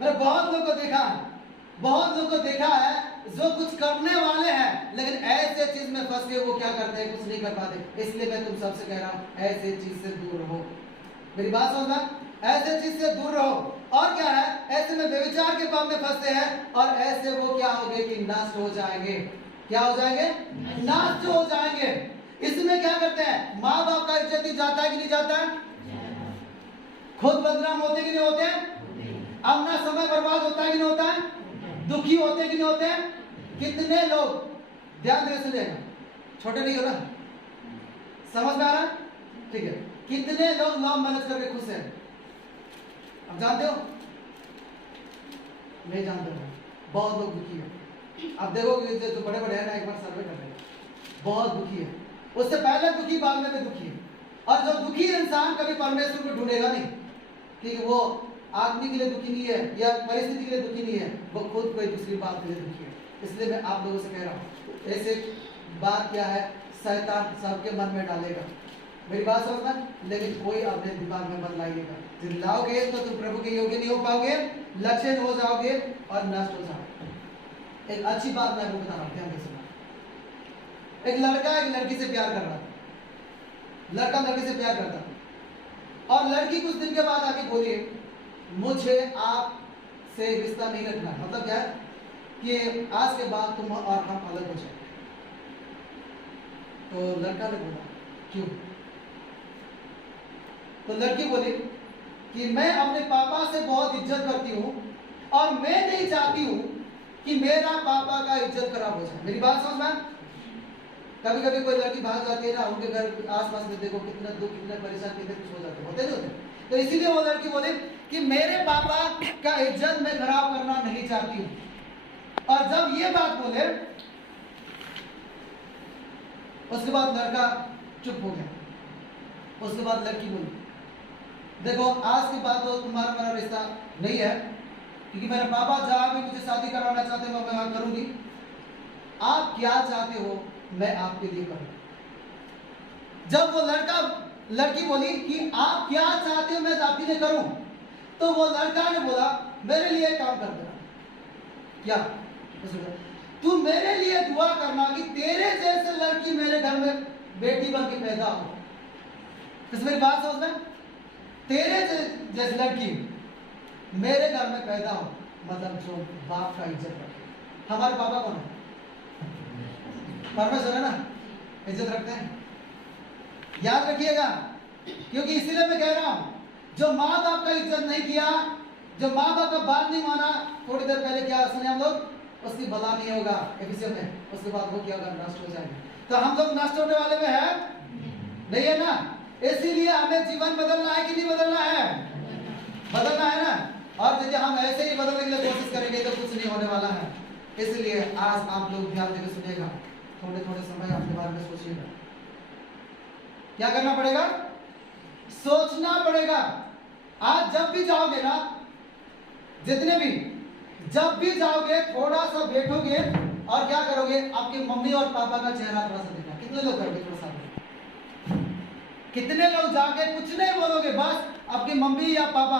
मैंने बहुत लोगों को देखा, बहुत लोगों को देखा है जो कुछ करने वाले हैं लेकिन ऐसे चीज में फंस गए, वो क्या करते हैं, कुछ नहीं कर पाते। इसलिए मैं तुम सबसे कह रहा हूँ, ऐसे चीज से दूर रहो। मेरी बात समझना, ऐसे चीज से दूर रहो। और क्या है, ऐसे में व्यभिचार के काम में फंसते हैं और ऐसे वो क्या हो गए कि नष्ट हो जाएंगे। क्या हो जाएंगे? नष्ट हो जाएंगे। इसमें क्या करते हैं, माँ बाप का इज्जत जाता है कि नहीं जाता है? खुद बदनाम होते कि नहीं होते हैं? अपना समय बर्बाद होता है कि नहीं होता है? दुखी होते कि नहीं होते हैं? कितने लोग, ध्यान देकर सुनिएगा, छोटे नहीं हो ना, समझ में आ रहा? ठीक है, कितने लोग लव मैरिज करके खुश हैं? अब जानते हो? नहीं जानते हो, बहुत लोग दुखी है। अब देखोगे जो बड़े बड़े हैं ना, एक बार सर्वे कर रहे हैं, बहुत दुखी है। उससे पहले दुखी, बाद में भी दुखी है। और जो दुखी इंसान कभी परमेश्वर को ढूंढेगा नहीं, क्योंकि वो आदमी के लिए दुखी नहीं है या परिस्थिति के लिए दुखी नहीं है, वो खुद कोई दूसरी बात के लिए दुखी है। इसलिए मैं आप लोगों से कह रहा हूँ, ऐसे बात क्या है, शैतान सबके मन में डालेगा। मेरी बात समझना, लेकिन कोई अपने दिमाग में मत लाइएगा। जब लाओगे तो तुम प्रभु के योग्य नहीं हो पाओगे, लक्ष्य हो जाओगे और नष्ट हो जाओगे। एक अच्छी बात मैं आपको बता रहा हूँ, ध्यान से सुनना। एक लड़का एक लड़की से प्यार कर रहा था, लड़का लड़की से प्यार करता था, और लड़की कुछ दिन के बाद आके बोली, मुझे आपसे रिश्ता नहीं रखना। मतलब क्या है कि आज के बाद तुम और हम अलग हो जाए। तो लड़का ने बोला क्यों? तो लड़की बोली कि मैं अपने पापा से बहुत इज्जत करती हूँ और मैं नहीं चाहती हूँ कि मेरा पापा का इज्जत खराब हो जाए। मेरी बात समझ में? कभी कभी कोई लड़की भाग जाती है ना, उनके घर आसपास में देखो कितना दुख, कितना परेशान, कितने कुछ हो जाते होते नहीं होते। तो इसीलिए वो लड़की बोले कि मेरे पापा का इज्जत मैं खराब करना नहीं चाहती हूँ। और जब ये बात बोले उसके बाद लड़का चुप हो गया। उसके बाद लड़की बोली, देखो आज की बात तो तुम्हारा मेरा रिश्ता नहीं है, क्योंकि मेरे पापा जहां भी मुझे शादी करवाना चाहते हैं मैं वहां करूंगी। आप क्या चाहते हो मैं आपके लिए करूं। जब वो लड़की बोली कि आप क्या चाहते हो मैं आपके लिए करूं, तो वो लड़का ने बोला मेरे लिए काम कर देना। क्या? तू मेरे लिए दुआ करना कि तेरे जैसे लड़की मेरे घर में बेटी बन के पैदा हो। मेरी बात समझ में? तेरे जैसी लड़की मेरे घर में पैदा हो, मतलब जो बाप का इज्जत रखे। हमारे पापा कौन है? परमेश्वर है ना, इज्जत रखते हैं। याद रखिएगा, क्योंकि इसीलिए मैं कह रहा हूं, जो माँ बाप का इज्जत नहीं किया, जो माँ बाप का बात नहीं माना, थोड़ी देर पहले क्या सुने हम लोग, उसकी भला नहीं होगा एफिसियन में, उसके बाद वो क्या होगा, नष्ट हो जाएंगे। तो हम लोग नष्ट होने वाले में है नहीं है ना। इसीलिए हमें जीवन बदलना है कि नहीं बदलना है? बदलना है ना। और यदि हम ऐसे ही बदलने के लिए कोशिश करेंगे तो कुछ नहीं होने वाला है। इसलिए आज आप लोग ध्यान देकर सुनिएगा, थोड़े थोड़े समय अपने बारे में सोचिएगा। क्या करना पड़ेगा? सोचना पड़ेगा। आज जब भी जाओगे ना, जितने भी जब भी जाओगे थोड़ा सा बैठोगे और क्या करोगे, आपके मम्मी और पापा का चेहरा थोड़ा सा देखना। कितने लोग करोगे? थोड़ा सा कितने लोग जाके कुछ नहीं बोलोगे, बस आपकी मम्मी या पापा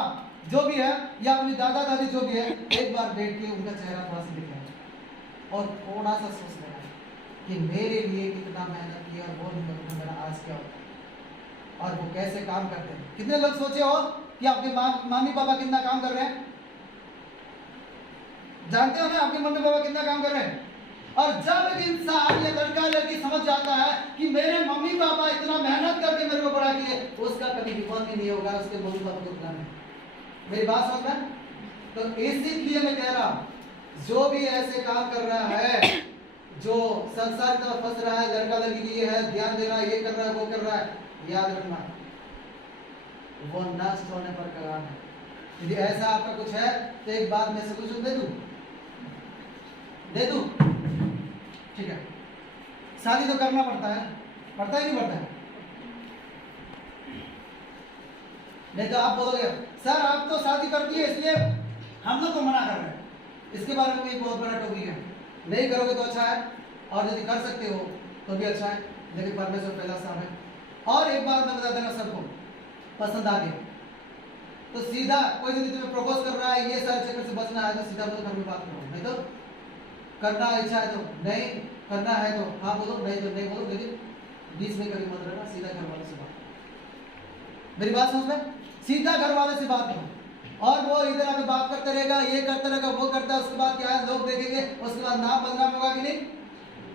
जो भी है या अपनी दादा दादी जो भी है, एक बार बैठ के उनका चेहरा थोड़ा सा दिखाओ और थोड़ा सा सोच लेना कि मेरे लिए कितना मेहनत किया और वो नहीं मेरा आज क्या होता है और वो कैसे काम करते हैं। कितने लोग सोचे हो कि आपके मम्मी पापा कितना काम कर रहे हैं? जानते हो ना आपके मम्मी पापा कितना काम कर रहे हैं। और जब एक इंसान या लड़का लड़की समझ जाता है कि मेरे मम्मी पापा इतना मेहनत करके मेरे को बड़ा किए, उसका कभी विपद ही नहीं होगा उसके मम्मी पापा को उतना नहीं। मेरी बात समझ में? तो इसीलिए मैं कह रहा हूं, जो भी ऐसे काम कर रहा है, जो संसार में फंस रहा है, लड़का लड़की के लिए है, ध्यान देना, ये कर रहा है वो कर रहा है, याद रखना वो नष्ट होने पर कगार है। यदि ऐसा आपका कुछ है तो एक बात मैं सोल्यूशन दे दूं, ठीक है। शादी तो करना पड़ता है ही नहीं पड़ता है? नहीं तो आप बोलोगे सर आप तो शादी कर दिए इसलिए हम लोग को मना कर रहे हैं। इसके बारे में भी बहुत बड़ा टॉपिक है। नहीं करोगे तो अच्छा है, और यदि कर सकते हो तो भी अच्छा है, लेकिन परमेश्वर पहला स्थान है। और एक बात मैं बता देना, सबको पसंद आ गया तो सीधा कोई यदि तुम्हें प्रपोज कर रहा है, ये सारे चक्कर से बचना है तो सीधा बोलो घर में बात करो। नहीं तो करना इच्छा है तो नहीं, करना है तो हाँ बोलो, नहीं तो नहीं बोलो, लेकिन बीच में कभी मत रहना, सीधा घर वाले से बात। मेरी बात समझ में? सीधा घर वाले से बात करो। और वो इधर आके बात करते रहेगा, ये करते रहेगा, वो करता है, उसके बाद क्या है, लोग देखेंगे, उसके बाद नाम बदनाम होगा कि नहीं?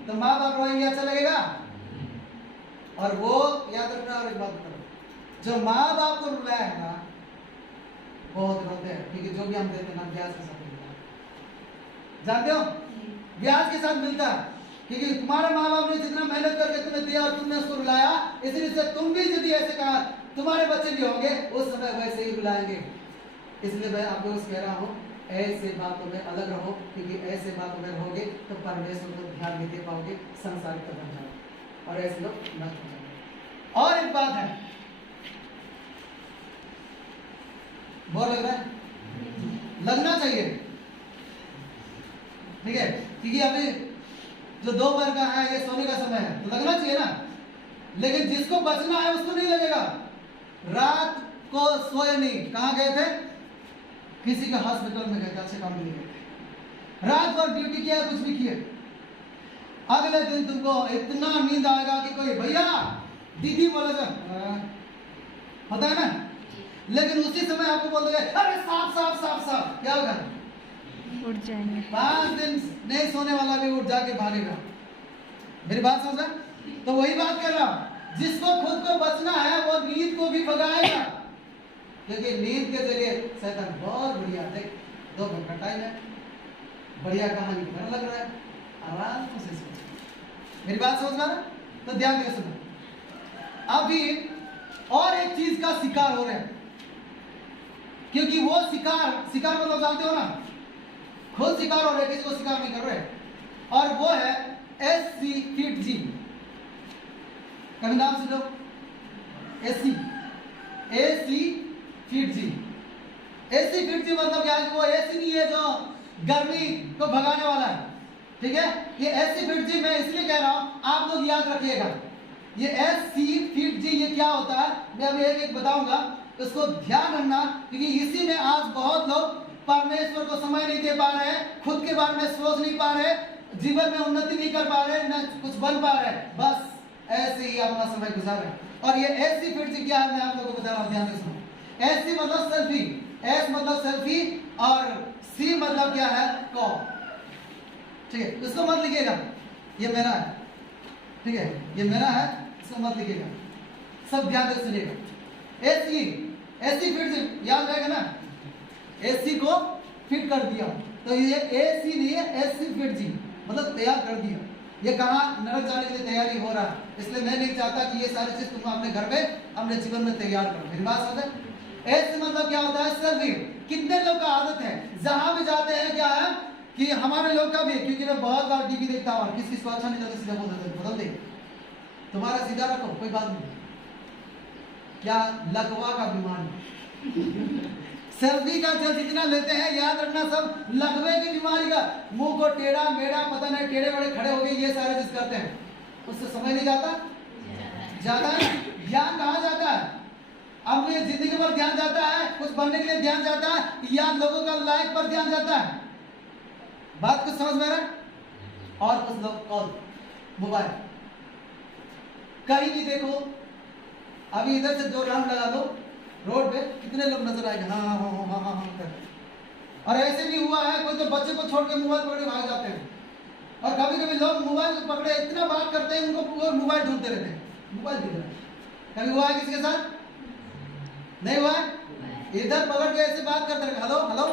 तो माँ बाप रोएंगे, अच्छा लगेगा? और वो याद रखना, और एक बात करो, जो माँ बाप को रुलाया है ना, बहुत रोते हैं, क्योंकि जो भी हम देते हैं ना ब्याज के साथ मिलता है। जानते हो, ब्याज के साथ मिलता है, क्योंकि तुम्हारे माँ बाप ने जितना मेहनत करके तुम्हें दिया और तुमने उसको रुलाया, इसलिए से तुम भी यदि ऐसे कहा, तुम्हारे बच्चे भी होंगे उस समय वैसे ही रुलाएंगे। इसलिए मैं आपको कह रहा हूँ, ऐसे बातों में अलग रहो, क्योंकि ऐसे बातों में रहोगे तो परमेश्वर को ध्यान नहीं दे पाओगे, संसारिक बन जाओगे और ऐसे लोग नष्ट हो जाएंगे। और एक बात है, बहुत लग रहा है, लगना चाहिए, ठीक है, क्योंकि अभी जो दोपहर का है, ये सोने का समय है, तो लगना चाहिए ना। लेकिन जिसको बचना है उसको नहीं लगेगा। रात को सोए नहीं, कहाँ गए थे? किसी के हॉस्पिटल में गए थे, अच्छे काम नहीं गए, रात भर ड्यूटी किया, कुछ भी किए, अगले दिन तुमको इतना नींद आएगा कि कोई भैया दीदी बोलेगा, पता है ना, लेकिन उसी समय आपको बोल देंगे अरे साफ साफ साफ साफ, क्या होगा? उठ जाएंगे। 5 दिन नहीं सोने वाला भी उठ जाके भागेगा। मेरी बात समझ? तो वही बात कर रहा हूं, जिसको खुद को बचना है वो नींद को भी भगाएगा, क्योंकि नींद के जरिए शैतान बहुत बढ़िया, देख 2 घंटा टाइम है, बढ़िया कहानी की तरह लग रहा है, आराम से सोचो। मेरी बात समझ में आ रहा है? तो ध्यान देकर सुनो। अभी और एक चीज का शिकार हो रहे हैं, क्योंकि वो शिकार मतलब जानते हो ना, खुद शिकार हो रहे हैं, किसी को शिकार नहीं कर रहे, और वो है एससी फीट जी। कभी नाम सुन लो, एसी फीट जी। एसी फीट जी मतलब क्या है? वो एसी नहीं है जो गर्मी को भगाने वाला है, ठीक है? ये एसी फीट जी मैं इसलिए कह रहा हूं, आप लोग याद रखिएगा। ये एसी फीट जी ये क्या होता है, मैं अभी एक एक बताऊंगा, इसको ध्यान रखना, क्योंकि इसी में आज बहुत लोग परमेश्वर को समय नहीं दे पा रहे हैं, खुद के बारे में सोच नहीं पा रहे, जीवन में उन्नति नहीं कर पा रहे, न कुछ बन पा रहे, बस ऐसे ही अपना समय गुजार रहे। और ये एसी फीट जी क्या है, मैं आप लोगों को बता रहा हूं, ध्यान से सुनो। एसी मतलब सेल्फी, एस मतलब सेल्फी, और सी मतलब क्या है? कॉल, ठीक है? इसको मत लिखिएगा, ये मेरा है, ठीक है? ये मेरा है, इसको मत लिखिएगा, सब ध्यान से सुनिएगा। एसी फिट से याद रहेगा ना, एसी को फिट कर दिया, तो ये एसी नहीं है, एसी फिट जी मतलब तैयार कर दिया। ये कहाँ नरक जाने के लिए तैयारी हो रहा है, इसलिए मैं नहीं चाहता कि ये सारी चीज तुम अपने घर में, अपने जीवन में तैयार करो। मेरी बात समझ? एसी मतलब क्या होता है? सेल्फी। कितने लोग का आदत है, जहां भी जाते हैं क्या है कि हमारे लोग का भी, क्योंकि मैं बहुत बार टीवी देखता हूँ, किस किस को अच्छा नहीं लगता सीधा बोल देते, बदल दे तुम्हारा सीधा रखो, कोई बात नहीं, क्या लकवा का बीमारी सेल्फी का जो जितना लेते हैं, याद रखना सब लकवे की बीमारी का, मुंह को टेढ़ा मेढ़ा पता नहीं टेढ़े बड़े खड़े हो गए, ये सारे चीज करते हैं, उससे समय नहीं जाता, जाता है ध्यान कहाँ जाता है? अपनी जिंदगी पर ध्यान जाता है, कुछ बनने के लिए ध्यान जाता है, या लोगों का लाइक पर ध्यान जाता है? बात कुछ समझ में आ रहा है? और कुछ लोग कॉल मोबाइल, कहीं भी देखो, अभी इधर से 2 राउंड लगा दो रोड पे, कितने लोग नजर आएंगे हाँ हाँ हाँ हाँ हाँ हाँ कर। और ऐसे भी हुआ है, कोई तो बच्चे को छोड़ के मोबाइल पकड़े भाग जाते हैं, और कभी कभी लोग मोबाइल को पकड़े इतना बात करते हैं, उनको पूरा मोबाइल ढूंढते रहते हैं, मोबाइल दिख रहा है। कभी हुआ है किसी के साथ? नहीं हुआ है? इधर पकड़ के ऐसे बात करते रहे, हेलो हेलो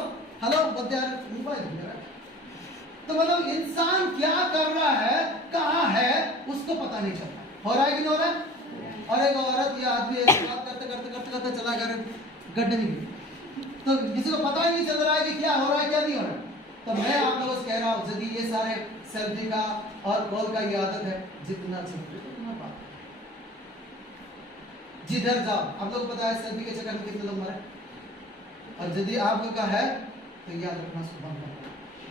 हेलो बोलते यार, मोबाइल दिख रहा है। तो मतलब इंसान क्या कर रहा है, कहाँ है, उसको पता नहीं चलता। हो रहा है कि नहीं हो रहा है? और एक औरत या आदमी ऐसे बात करते करते करते करते चला गया गड्ढे में, तो किसी को पता ही नहीं चल रहा है कि क्या हो रहा है क्या नहीं हो रहा है। तो मैं आप लोगों से कह रहा हूँ, यदि ये सारे सेल्फी का और कॉल का ये आदत है, जितना सेल्फी उतना बात, जिधर जाओ, आप लोग पता है सेल्फी के चक्कर में कितने लोग मरे, और यदि आप लोग का है तो याद रखना उसको बंद करना,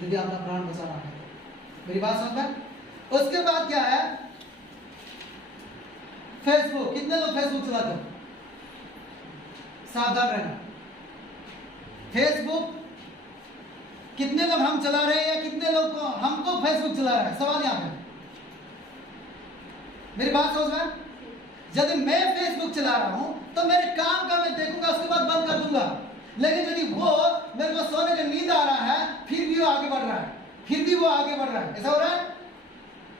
यदि अपना प्राण बचाना है। मेरी बात समझ में? उसके बाद क्या है? फेसबुक। कितने लोग फेसबुक चलाते हो? सावधान रहना। फेसबुक कितने लोग हम चला रहे हैं, या कितने लोग को हमको फेसबुक चला रहे हैं? सवाल यहाँ पे। मेरी बात समझ में? यदि मैं फेसबुक चला रहा हूं तो मेरे काम का मैं देखूंगा, उसके बाद बंद कर दूंगा। लेकिन यदि वो मेरे को सोने का नींद आ रहा है, फिर भी वो आगे बढ़ रहा है, फिर भी वो आगे बढ़ रहा है, ऐसा हो रहा है,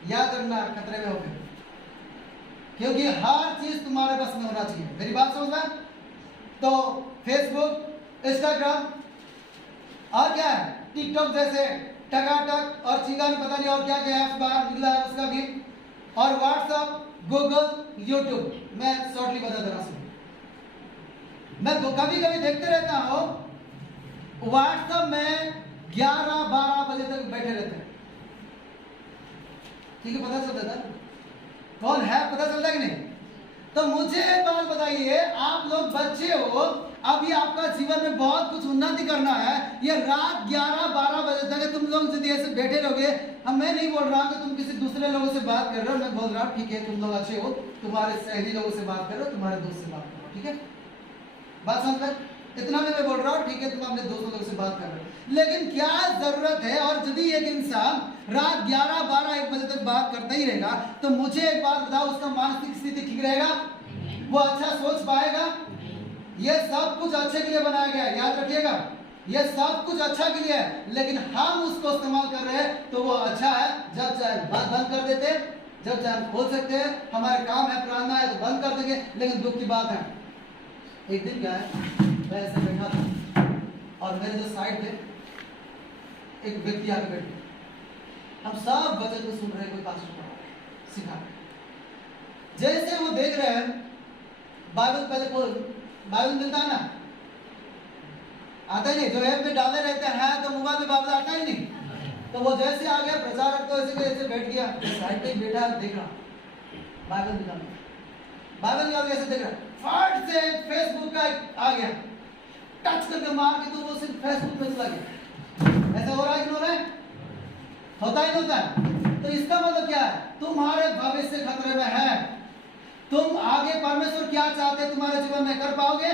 याद रखना खतरे में हो गए, क्योंकि हर चीज तुम्हारे बस में होना चाहिए। मेरी बात समझ में? तो फेसबुक, इंस्टाग्राम और क्या है, टिकटॉक जैसे टकाटक और चिंगारी पता नहीं और क्या क्या ऐप्स बाहर निकला है उसका भी, और व्हाट्सएप, गूगल, यूट्यूब। मैं शॉर्टली बता दे रहा हूं, मैं कभी कभी देखते रहता हूं व्हाट्सएप में 11-12 बजे तक बैठे रहते हैं। ठीक है, पता चलता था कौन है, पता चलता कि नहीं? तो मुझे एक बात बताइए, आप लोग बच्चे हो, अभी आपका जीवन में बहुत कुछ उन्नति करना है, ये रात 11-12 बजे तक तुम लोग यदि ऐसे बैठे रहोगे, हम मैं नहीं बोल रहा कि तुम किसी दूसरे लोगों से बात कर रहे हो, मैं बोल रहा हूँ ठीक है तुम लोग अच्छे हो, तुम्हारे सहेली लोगों से बात करो, तुम्हारे दोस्त से बात करो, ठीक है, बात समझ में? इतना भी मैं बोल रहा हूँ, ठीक है तुम अपने दोस्तों लोगों से बात कर रहे हो, लेकिन क्या जरूरत है? और यदि एक इंसान रात 11-12-1 बजे तक बात करता ही रहेगा, तो मुझे एक बात बताओ, उसका मानसिक स्थिति ठीक रहेगा? वो अच्छा सोच पाएगा? ये सब कुछ अच्छे के लिए बनाया गया है, याद रखिएगा, ये सब कुछ अच्छा के लिए है, लेकिन हम उसको इस्तेमाल कर रहे हैं तो वो अच्छा है। जब चाहे बात बंद कर देते, जब चाहे खोल सकते हैं, हमारे काम है प्रार्थना है तो बंद कर देंगे। लेकिन दुख की बात है, एक दिन क्या है, मैं ऐसे बैठा था और मेरे जो साइड थे एक व्यक्ति आगे बैठ गया, हम सब वचन को सुन रहे हैं, कोई पास्टर पढ़ा रहा है, सिखा रहा है। जैसे वो देख रहे हैं बाइबल, पहले खोल, बाइबल मिलता है ना, आता ही नहीं, जो ऐप में डाले रहते हैं तो मोबाइल में बाइबल आता ही नहीं। तो वो जैसे आ गया प्रचारक तो ऐसे बैठ गया, साइड पे बैठा देख रहा, बाइबल निकाल, बाइबल निकाल कैसे देख रहा, फट से फेसबुक का आ गया, टच करके मार के तो वो सिर्फ फेसबुक में चला गया। ऐसा हो रहा है कि नहीं हो रहा है? होता ही नहीं होता है। तो इसका मतलब क्या है? तुम्हारे भविष्य खतरे में है। तुम आगे परमेश्वर क्या चाहते हैं तुम्हारे जीवन में कर पाओगे?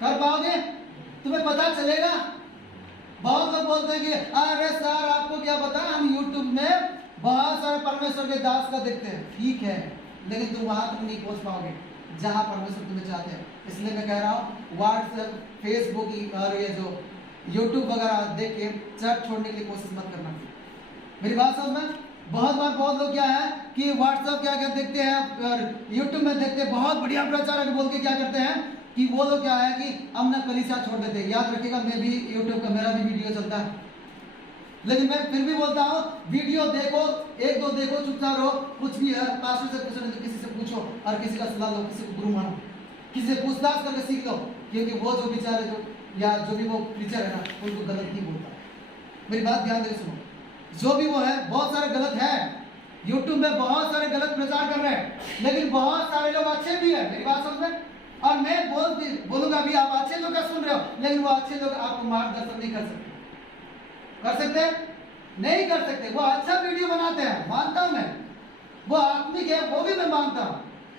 कर पाओगे? तुम्हें पता चलेगा? बहुत लोग बोलते हैं कि अरे सर आपको क्या पता, हम YouTube में बहुत सारे परमेश्वर के दास का देखते हैं। ठीक है, लेकिन तुम वहां तक नहीं पहुंच पाओगे जहां परमेश्वर तुम्हें चाहते हैं। इसलिए मैं कह रहा हूँ व्हाट्सएप, फेसबुक और ये जो YouTube वगैरह देख के चर्च छोड़ने के लिए कोशिश मत करना। मेरी बात समझ में? बहुत बार बहुत लोग क्या है कि व्हाट्सएप क्या क्या देखते हैं और YouTube में देखते हैं, बहुत बढ़िया प्रचारक बोल के क्या करते हैं कि वो लोग क्या है कि अपना कलीसिया छोड़ देते हैं। याद रखिएगा, मैं भी YouTube का मेरा भी वीडियो चलता है, लेकिन मैं फिर भी बोलता हूँ वीडियो देखो, एक दो देखो, चुपचाप रहो। कुछ भी है पास्टर से पूछो, नहीं तो किसी से पूछो और किसी का सलाह लो, किसी को गुरु मानो, किसी से पूछताछ करके सीख लो, क्योंकि वो जो बेचारे जो या जो भी वो टीचर है ना, उनको गलत नहीं बोलता। मेरी बात ध्यान देकर सुनो, जो भी वो है बहुत सारे गलत है, YouTube में बहुत सारे गलत प्रचार कर रहे हैं, लेकिन बहुत सारे लोग अच्छे भी है। मेरी बात समझ में? और मैं बोलूंगा भी, आप अच्छे लोग का सुन रहे हो, लेकिन वो अच्छे लोग आपको मार्गदर्शन नहीं कर सकते। कर सकते? नहीं कर सकते। वो अच्छा वीडियो बनाते हैं, मानता हूं मैं, वो आत्मिक है, वो भी मैं मानता हूं।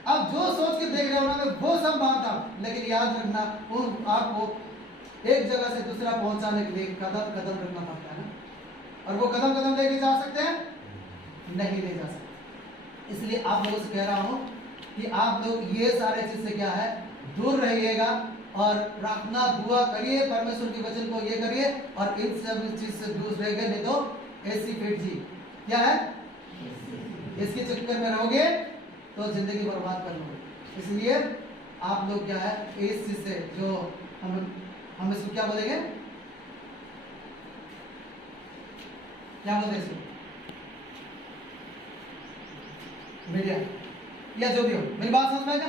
आप जो सोच के देख रहे हो ना, मैं वो सब मानता हूं, लेकिन याद रखना वो आपको एक जगह से दूसरा पहुंचाने के लिए कदम कदम रखना पड़ता है ना, और वो कदम कदम लेके जा सकते हैं? नहीं ले जा सकते। इसलिए आप लोगों से कह रहा हूं कि आप लोग ये सारे चीज से क्या है दूर रहिएगा, और प्रार्थना दुआ करिए, परमेश्वर के वचन को ये करिए, और इन सब चीज से दूर रहेंगे, नहीं तो ऐसी फिट जी क्या है, इसके चक्कर में रहोगे तो जिंदगी बर्बाद कर लोगे। इसलिए आप लोग क्या है इस चीज से जो हम इसको क्या बोलेंगे, क्या बोलते हैं इसको, मीडिया या जो भी हो। मेरी बात समझ में आएगा?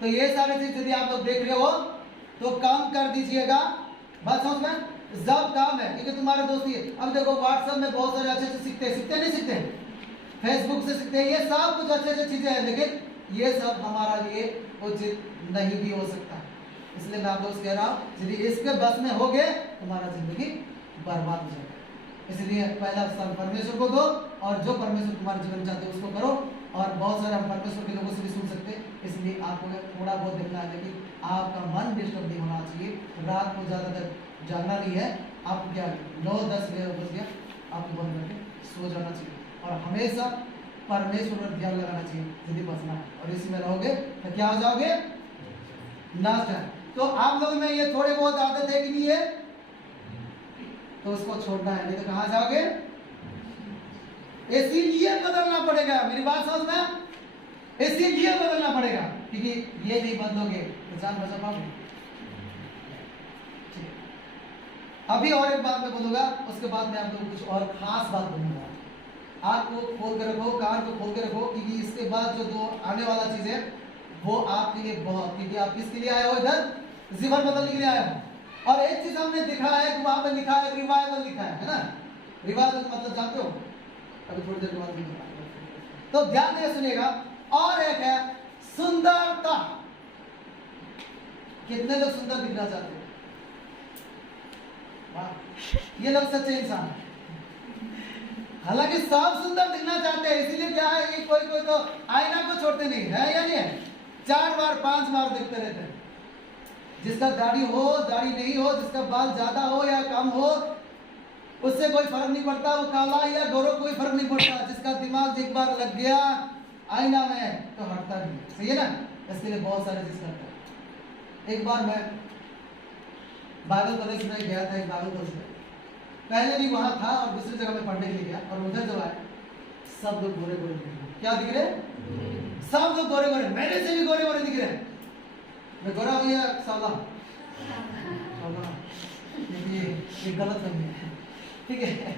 तो ये सारे चीज यदि आप लोग देख रहे हो तो काम कर दीजिएगा। बात समझ में? जब काम है, क्योंकि तुम्हारे दोस्ती है। अब देखो व्हाट्सएप में बहुत सारे अच्छे से सीखते नहीं सीखते, फेसबुक से सीखते हैं, ये सब कुछ अच्छे अच्छे चीजें हैं, लेकिन ये सब हमारा लिए उचित नहीं भी हो सकता। इसलिए मैं आप लोग से कह रहा हूँ, यदि इसके बस में हो गए तुम्हारा जिंदगी बर्बाद हो जाएगा। इसलिए पहला स्थान परमेश्वर को दो, और जो परमेश्वर तुम्हारे जीवन चाहते हैं उसको करो। और बहुत सारे हम परमेश्वर के लोगों से भी सुन सकते हैं, इसलिए आपको थोड़ा बहुत देखना है, लेकिन आपका मन डिस्टर्ब नहीं होना चाहिए। रात को ज़्यादा देर जागना नहीं है, आपको क्या 9-10 बज गया आपको बंद करके सो जाना चाहिए, और हमेशा परमेश्वर पर ध्यान लगाना चाहिए यदि बचना है। और इसी में रहोगे तो क्या हो जाओगे, नाश है। तो आप लोगों में ये थोड़े बहुत आदत है कि नहीं है, तो उसको छोड़ना है, नहीं तो कहाँ जाओगे। इसीलिए बदलना पड़ेगा। मेरी बात समझ में? इसीलिए बदलना पड़ेगा, क्योंकि ये नहीं बदलोगे तो जान बचा पाओगे। अभी और एक बात मैं बोलूंगा, उसके बाद मैं आप लोगों को कुछ और खास बात बोलूंगा। आँख को खोल के रखो, कान को खोल के रखो, क्योंकि इसके बाद जो दो आने वाला चीज है वो आपके लिए बहुत, क्योंकि आप किसके लिए आए हो, इधर जीवन बदलने के लिए आए हो। और एक चीज हमने दिखा है कि वहां पे लिखा है रिवाइवल लिखा है ना। रिवाइवल मतलब जानते हो, अभी थोड़ी देर के बाद तो ध्यान देकर सुनिएगा। और एक है सुंदरता। कितने लोग सुंदर दिखना चाहते हैं? वाह, ये लोग सच्चे इंसान हैं। हालांकि सब सुंदर दिखना चाहते हैं, इसीलिए क्या है कि कोई कोई तो आईना को छोड़ते नहीं है या नहीं है, 4 बार 5 बार देखते रहते हैं। जिसका दाढ़ी हो दाढ़ी नहीं हो, जिसका बाल ज्यादा हो या कम हो, उससे कोई फर्क नहीं पड़ता, वो काला या गोरा कोई फर्क नहीं पड़ता। जिसका दिमाग एक बार लग गया आईना में तो हटता नहीं, सही है ना। इसके लिए बहुत सारे चीज करता है। एक बार मैं बाइबल कॉलेज में गया था, एक बाइबल कॉलेज में पहले भी वहां था और दूसरी जगह में पढ़ने के लिए गया, और उधर जब आए सब लोग गोरे गोरे दिख रहे। क्या दिख रहे? सब लोग गोरे गोरे, मेरे से भी गोरे गोरे दिख रहे। मैं गोरा भैया साला ये गलत नहीं है। ठीक है,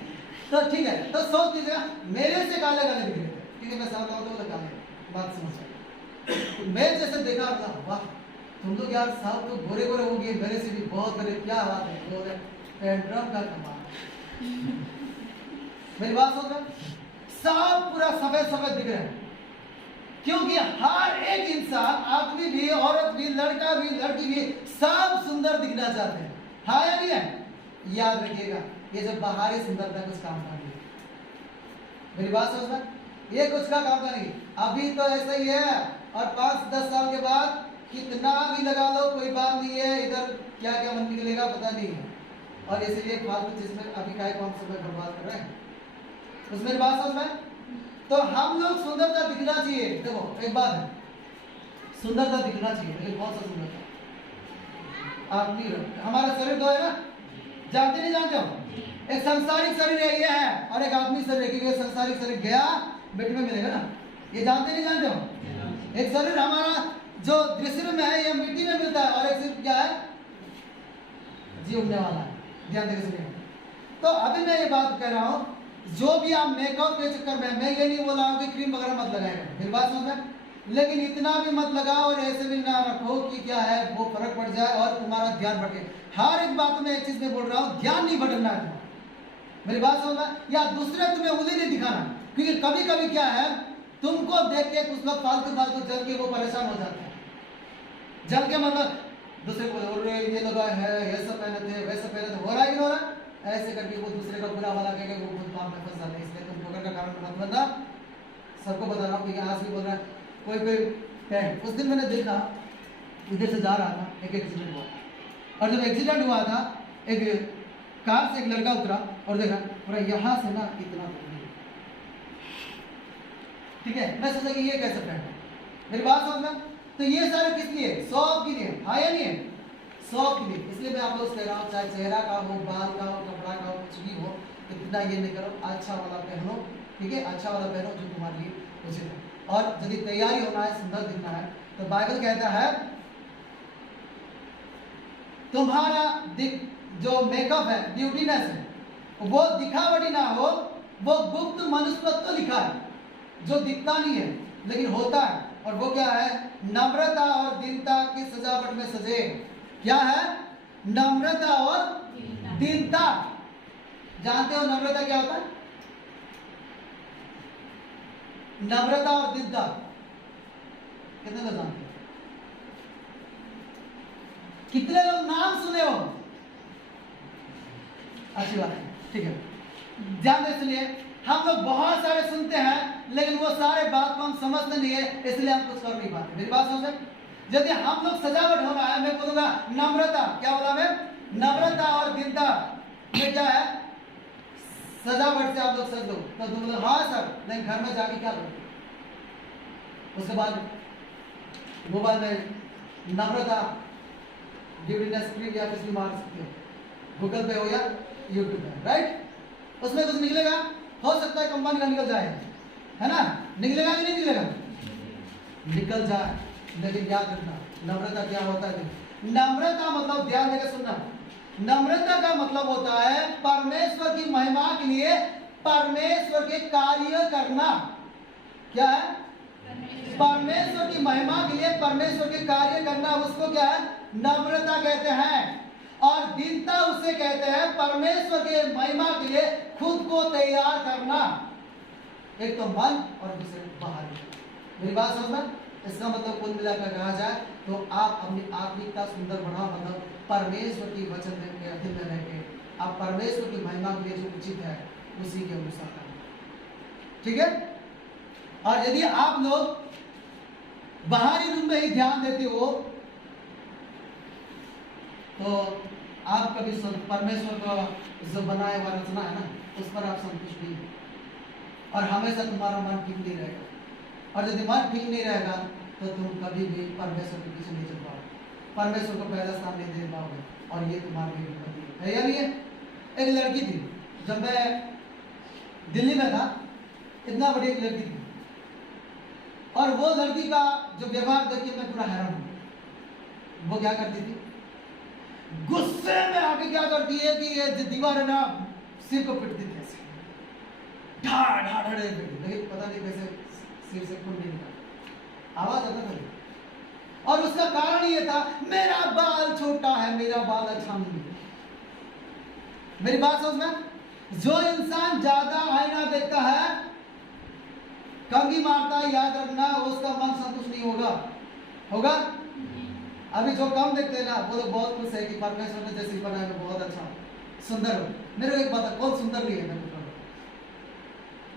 तो ठीक है, तो सोच लीजिएगा मेरे से काले काले दिख रहे थे, ठीक है, मैं साफ बताऊं तो काले, बात समझ आएगी। मैं जैसे देखा था, वाह तुम लोग यार साहब तो गोरे गोरे हो गए, मेरे से भी बहुत बड़े, क्या बात है, बोले पेट्रोल का कमाल। मेरी बात समझ रहे, सब पूरा सफेद सफेद दिख रहे हैं, क्योंकि हर एक इंसान, आदमी भी, औरत भी, लड़का भी, लड़की भी, सब सुंदर दिखना चाहते हैं, हाँ या नहीं है? याद रखिएगा, ये जब बाहरी सुंदरता कुछ काम का नहीं, मेरी बात समझ में, ये कुछ का काम का नहीं, अभी तो ऐसा ही है, और 5-10 साल के बाद कितना भी लगा लो कोई बात नहीं है, इधर क्या क्या मन निकलेगा पता नहीं है, और इसीलिए फालतू चीज में अभी का कौन समय बर्बाद कर रहे हैं, उसमें मेरी बात समझ में। तो हम लोग सुंदरता दिखना चाहिए, देखो एक बात है, सुंदरता दिखना चाहिए, लेकिन कौन सा सुंदरता? आप नहीं रहो, हमारा शरीर दो है ना, जानते नहीं जानते हो, एक सांसारिक शरीर है ये है, और एक आत्मिक शरीर है, सांसारिक शरीर गया मिट्टी में मिलेगा ना, ये जानते नहीं जानते हो? एक शरीर हमारा जो दृश्य में है ये मिट्टी में मिलता है, और एक शरीर क्या है, जी उड़ने वाला है, ध्यान देकर सुनिए। तो अभी मैं ये बात कह रहा हूँ, जो भी आप मेकअप के चक्कर में, मैं ये नहीं बोल रहा हूँ कि क्रीम वगैरह मत लगाएगा, मेरी बात समझ में, लेकिन इतना भी मत लगाओ और ऐसे भी ना रखो कि क्या है वो फर्क पड़ जाए और तुम्हारा ध्यान भटके। हर एक बात में एक चीज में बोल रहा हूँ, ध्यान नहीं भटकना है, मेरी बात समझ में, या दूसरे तुम्हें उंगली नहीं दिखाना, क्योंकि कभी कभी क्या है, तुमको देख के कुछ लोग फालतू फालतू जल के वो परेशान हो जाते हैं, जल के मतलब दूसरे को ये लगा है, ये सब पहने थे, वैसे पहने थे, हो रहा है कि नहीं हो रहा, ऐसे करके वो दूसरे का बुरा वाला कहेंगे, वो खुद पाप में फंस जाते हैं, इसलिए तुम ठोकर का कारण मत बनना। सबको बता रहा हूँ कि आज भी बोल रहा है, कोई उस दिन मैंने देखा, इधर से जा रहा था, एक एक्सीडेंट हुआ, और जब एक्सीडेंट हुआ था, एक कार से एक लड़का उतरा और देखा पूरा यहाँ से ना इतना, ठीक है, मैं सोचा कि ये कैसे पैंट है, मेरी बात समझ में। तो ये सारे किस लिए? शौक के लिए, हाँ या नहीं है? शौक के लिए, इसलिए मैं आप लोग कह रहा हूँ, चाहे चेहरा का हो, बाल का हो, कपड़ा का हो, कुछ भी हो, इतना ये नहीं करो, अच्छा वाला पहनो, ठीक है, अच्छा वाला पहनो जो तुम्हारे लिए उचित है। और यदि तैयारी होना है, सुंदर दिखना है, तो बाइबल कहता है तुम्हारा जो मेकअप है, ब्यूटीनेस है, वो दिखावटी ना हो, वो गुप्त मनुष्यत्व लिखा है, जो दिखता नहीं है लेकिन होता है, और वो क्या है? नम्रता और दीनता की सजावट में सजे। क्या है? नम्रता और दीनता। जानते हो नम्रता क्या होता है? नम्रता और दीनता कितने लोग जानते हो? कितने लोग नाम सुने हो? अच्छी बात है, ठीक है, ध्यान दें। इसलिए हम लोग बहुत सारे सुनते हैं, लेकिन वो सारे बात को हम समझते नहीं है, इसलिए हम कुछ कर नहीं पाते। मेरी बात समझे? यदि हम लोग सजावट होना है, मैं बोलूंगा नम्रता, क्या बोला मैं? नम्रता और दीनता में क्या है? सजावट से आप लोग सज दो, तो तुम लोग हाँ सर, लेकिन घर में जाके क्या करोगे? उसके बाद मोबाइल में नम्रता डिविडेंड स्क्रीन या कुछ भी मार सकते हो, गूगल पे हो या यूट्यूब पे, राइट? उसमें कुछ निकलेगा, हो सकता है कंपनी का निकल जाए, है ना? निकलेगा कि नहीं निकलेगा? निकल जाए, लेकिन याद रखना नम्रता क्या होता है। नम्रता मतलब, ध्यान देकर सुनना, नम्रता का मतलब होता है परमेश्वर की महिमा के लिए परमेश्वर के कार्य करना। क्या है? परमेश्वर की महिमा के लिए परमेश्वर के कार्य करना, उसको क्या है? नम्रता कहते हैं। और दीनता उसे कहते हैं परमेश्वर के महिमा के लिए खुद को तैयार करना, एक तो मन और दूसरे बाहर। मेरी बात समझ में? इसका मतलब कुल मिलाकर कहा जाए तो आप अपनी आत्मिकता सुंदर बढ़ाओ, मतलब परमेश्वर की वचन के अधीन में रह के आप परमेश्वर की महिमा के लिए जो उचित है उसी के अनुसार करें, ठीक है? और यदि आप लोग बाहरी रूप में ही ध्यान देते हो तो आप कभी परमेश्वर का जो बनाया हुआ रचना है ना, उस पर आप संतुष्ट नहीं, और हमेशा तुम्हारा मन ठीक नहीं रहेगा। और यदि मन ठीक नहीं रहेगा तो तुम कभी भी परमेश्वर के पीछे नहीं चल पाओगे, परमेश्वर को पहला स्थान नहीं दे पाओगे, और ये तुम्हारे लिए विपत्ति है या नहीं है? एक लड़की थी, जब मैं दिल्ली में था, इतना बड़ी एक लड़की थी, और वो लड़की का जो व्यवहार देख के मैं पूरा हैरान हूँ। वो क्या करती थी? गुस्से में आके क्या करती है कि ये दीवार है ना, सिर को पीटती थी ऐसे, ढा ढा ढा ढा पीटती, लेकिन पता नहीं कैसे सिर से खून नहीं निकला, आवाज आता था। और उसका कारण ये था, मेरा बाल छोटा है, मेरा बाल अच्छा नहीं है। मेरी बात समझ में? जो इंसान ज्यादा आईना देखता है, कंघी मारता है, याद रखना उसका मन संतुष्ट नहीं होगा। होगा? अभी जो कम देखते हैं ना, वो लोग बहुत खुश है कि परमेश्वर ने जैसे बनाया है बहुत अच्छा सुंदर हो। मेरे को एक बता, कौन सुंदर नहीं है? मेरे को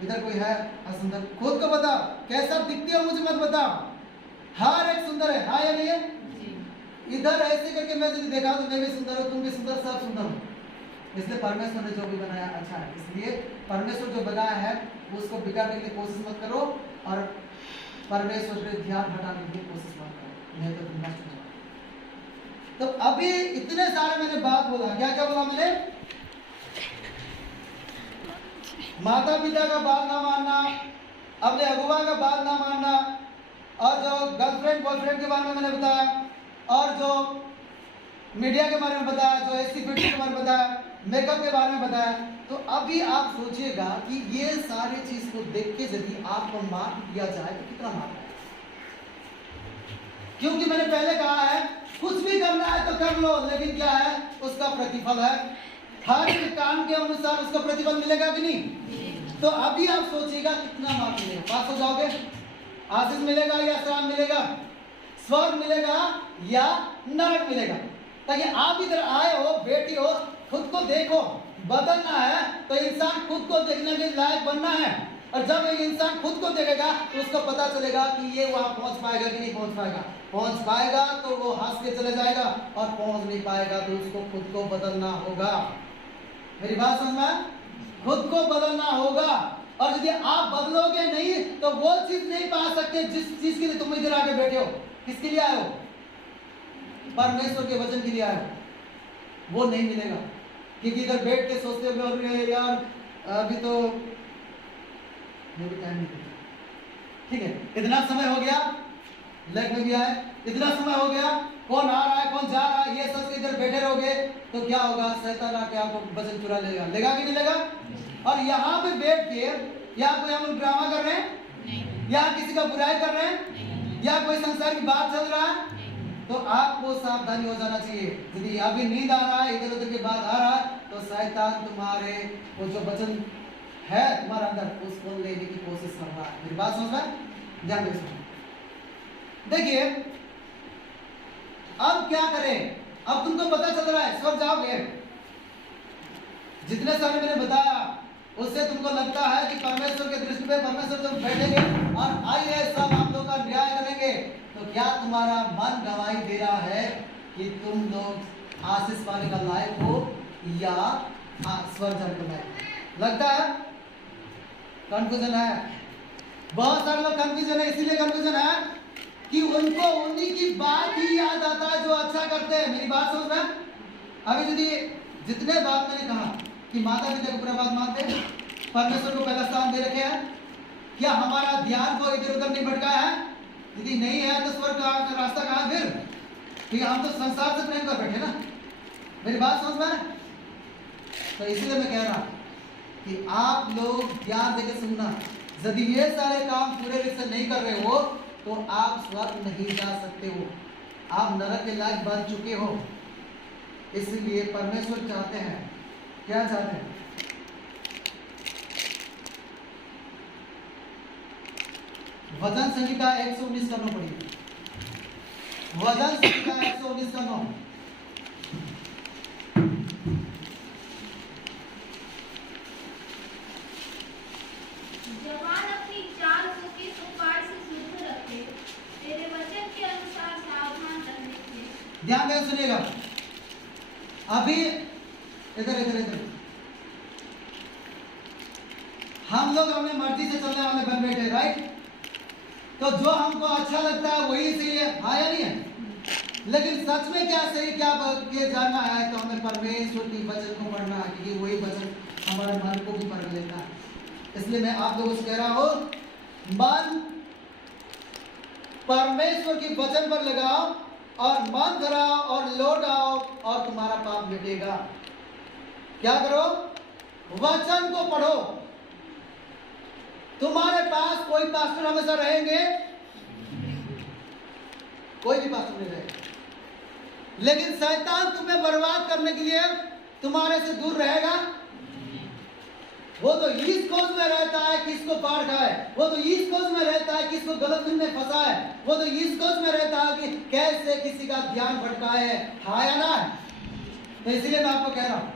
इधर कोई है असुंदर? खुद को बता, कैसा दिखती हो मुझे मत बता। हर एक सुंदर है, हाँ या नहीं है? इधर ऐसे करके मैं यदि देखा तो मैं भी सुंदर हूँ, तुम भी सुंदर, सब सुंदर हो। इसलिए परमेश्वर ने जो भी बनाया अच्छा है। इसलिए परमेश्वर जो बनाया है उसको बिगाड़ने की कोशिश मत करो, और परमेश्वर पे ध्यान हटाने की कोशिश मत करो, नहीं तो तुम नष्ट हो जाओगे। तो अभी इतने सारे मैंने बात बोला, क्या क्या बोला मैंने? माता पिता का बात ना मानना, अपने अगुआ का बात ना मानना, और जो गर्लफ्रेंड बॉयफ्रेंड के बारे में मैंने बताया, और जो मीडिया के बारे में बताया, जो एससी ब्यूटी के बारे में बताया, मेकअप के बारे में बताया। तो अभी आप सोचिएगा कि ये सारी चीज को देख के यदि आपको मार्क दिया जाए तो कितना मार्क है? क्योंकि मैंने पहले कहा है, कुछ भी करना है तो कर लो, लेकिन क्या है उसका प्रतिफल है, हर एक काम के अनुसार उसका प्रतिफल मिलेगा कि नहीं? तो अभी आप सोचिएगा कितना मार्क मिलेगा? पास हो जाओगे? आशीष मिलेगा या श्राप मिलेगा? स्वर्ग मिलेगा या नरक मिलेगा? ताकि आप इधर आए हो, बेटी हो, खुद को देखो। बदलना है तो इंसान खुद को देखने के लायक बनना है, और जब एक इंसान खुद को देखेगा तो उसको पता चलेगा कि ये वहां पहुंच पाएगा कि नहीं पहुंच पाएगा। पहुंच पाएगा तो वो हंस के चले जाएगा, और पहुंच नहीं पाएगा तो उसको खुद को बदलना होगा। मेरी बात समझ में? खुद को बदलना होगा, और यदि आप बदलोगे नहीं तो वो चीज नहीं पा सकते जिस चीज के लिए तुम इधर आके बैठे हो। किसके लिए आए हो? परमेश्वर के वचन के लिए आए हो। वो नहीं मिलेगा, क्योंकि इधर बैठ के सोचते हो यार अभी तो टाइम नहीं। ठीक है, इतना समय हो गया, लेग में भी आए, इतना समय हो गया, कौन आ रहा है कौन जा रहा है ये सोच के इधर बैठे रहोगे तो क्या होगा? शैतान आके आपको वचन चुरा लेगा। लेगा कि नहीं लेगा? और यहाँ पे बैठ के या कोई हम लोग ड्रामा कर रहे हैं, या किसी का बुराई कर रहे हैं, या कोई संसार की बात चल रहा है, तो आपको सावधानी हो जाना चाहिए। यदि अभी नींद आ रहा है, इधर उधर की बात आ रहा है, तो शैतान तुम्हारे वो जो वचन है तुम्हारे अंदर उसको लेने की कोशिश कर रहा है। मेरी बात समझ में? ध्यान देखिए, अब क्या करें? अब तुमको पता चल रहा है स्वर्ग जाओगे। जितने सारे मैंने बताया उससे तुमको लगता है कि परमेश्वर के दृष्टि पे परमेश्वर जब बैठेंगे और आइए सब हम लोग का न्याय करेंगे, तो क्या तुम्हारा मन गवाही दे रहा है कि तुम लोग आशीष पाने का लायक हो या स्वर्ग जाने का लायक? लगता है कंफ्यूजन है। बहुत सारे लोग कंफ्यूजन है, इसीलिए कंफ्यूजन है कि उनको उन्हीं की बात ही याद आता है जो अच्छा करते हैं। मेरी बात समझ में? अभी यदि जितने बात मैंने कहा कि माता पिता को पूरा बात मानते हैं, परमेश्वर को पहला स्थान दे रखे हैं, क्या हमारा ध्यान को इधर उधर नहीं भटकाया है? यदि नहीं है तो स्वर्ग का रास्ता कहाँ फिर? क्योंकि हम तो संसार से प्रेम कर बैठे ना। मेरी बात समझ में? तो इसीलिए मैं कह रहा कि आप लोग ध्यान देकर सुनना। यदि ये सारे काम पूरे रूप से नहीं कर रहे हो तो आप स्वर्ग नहीं जा सकते हो, आप नरक के लायक बन चुके हो। इसलिए परमेश्वर चाहते हैं, क्या चाहते हैं? वचन संहिता 119 का 9 पढ़िए। वचन संहिता 119 का 9। जवान अपनी चाल को किस उपाय से शुद्ध रखे, तेरे वचन के अनुसार सावधान रहने से। ध्यान देकर सुनिएगा। अभी इधर इधर इधर हम लोग अपने मर्जी से चलने वाले बन बैठे, राइट? तो जो हमको अच्छा लगता है वही सही है, हाँ या नहीं है? लेकिन सच में क्या सही क्या ये जानना है तो हमें परमेश्वर की वचन को पढ़ना है, क्योंकि वही वचन हमारे मन को भी पढ़ लेता है। इसलिए मैं आप लोगों से कह रहा हूं, मन परमेश्वर की वचन पर लगाओ और मन कराओ और लौट आओ और तुम्हारा पाप मिटेगा। क्या करो? वचन को पढ़ो। तुम्हारे पास कोई पास्टर हमेशा रहेंगे? कोई भी पास्टर नहीं रहेगा, लेकिन शैतान तुम्हें बर्बाद करने के लिए तुम्हारे से दूर रहेगा। वो तो इस खोज में रहता है किसको पार खाए, वो तो इस खोज में रहता है किसको गलत में फंसा है, वो तो इस खोज में रहता है कि कैसे किसी का ध्यान भटकाए। हाँ या ना? तो इसलिए मैं आपको कह रहा हूं,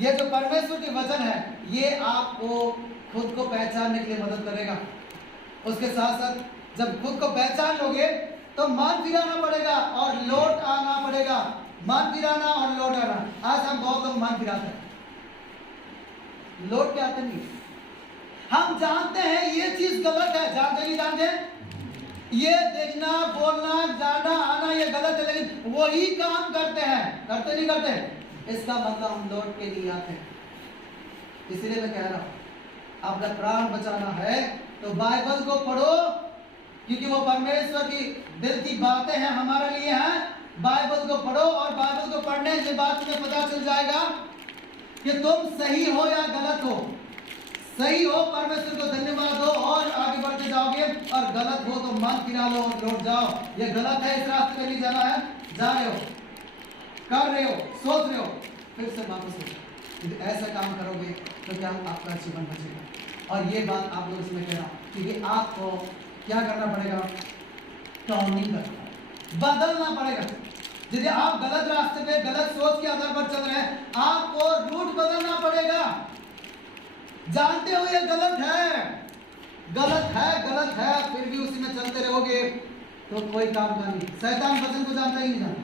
ये जो परमेश्वर के वचन है ये आपको खुद को पहचानने के लिए मदद करेगा। उसके साथ साथ जब खुद को पहचान लोगे तो मन फिराना पड़ेगा और लौट आना पड़ेगा। मन फिराना और लौट आना। आज हम बहुत लोग मन फिराते हैं, लौट के आते नहीं। हम जानते हैं ये चीज गलत है, जानते नहीं जानते? ये देखना, बोलना, जाना, आना ये गलत है, लेकिन वही काम करते हैं, करते नहीं करते? इसका मतलब हम लौट के नहीं आते। इसलिए मैं कह रहा हूं, अपना प्राण बचाना है तो बाइबल को पढ़ो, क्योंकि वो परमेश्वर की दिल की बातें हैं, हमारे लिए हैं। बाइबल को पढ़ो और बाइबल को पढ़ने से बात तुम्हें पता चल जाएगा कि तुम सही हो या गलत हो। सही हो, परमेश्वर को धन्यवाद दो और आगे बढ़ते जाओगे, और गलत हो तो मन फिरा लो और लौट जाओ। ये गलत है, इस रास्ते में नहीं जाना है, जा रहे हो, कर रहे हो, सोच रहे हो, फिर से वापस हो। यदि ऐसा काम करोगे तो क्या आपका जीवन बचेगा। और ये बात आप लोगों से मैं कह रहा हूँ, क्योंकि आपको क्या करना पड़ेगा? टर्निंग करना, बदलना पड़ेगा। यदि आप गलत रास्ते पे गलत सोच के आधार पर चल रहे हैं, आपको रूट बदलना पड़ेगा। जानते हो ये गलत है, गलत है, गलत है, फिर भी उसी में चलते रहोगे तो कोई काम का नहीं। शैतान वचन को जानता ही नहीं जानता?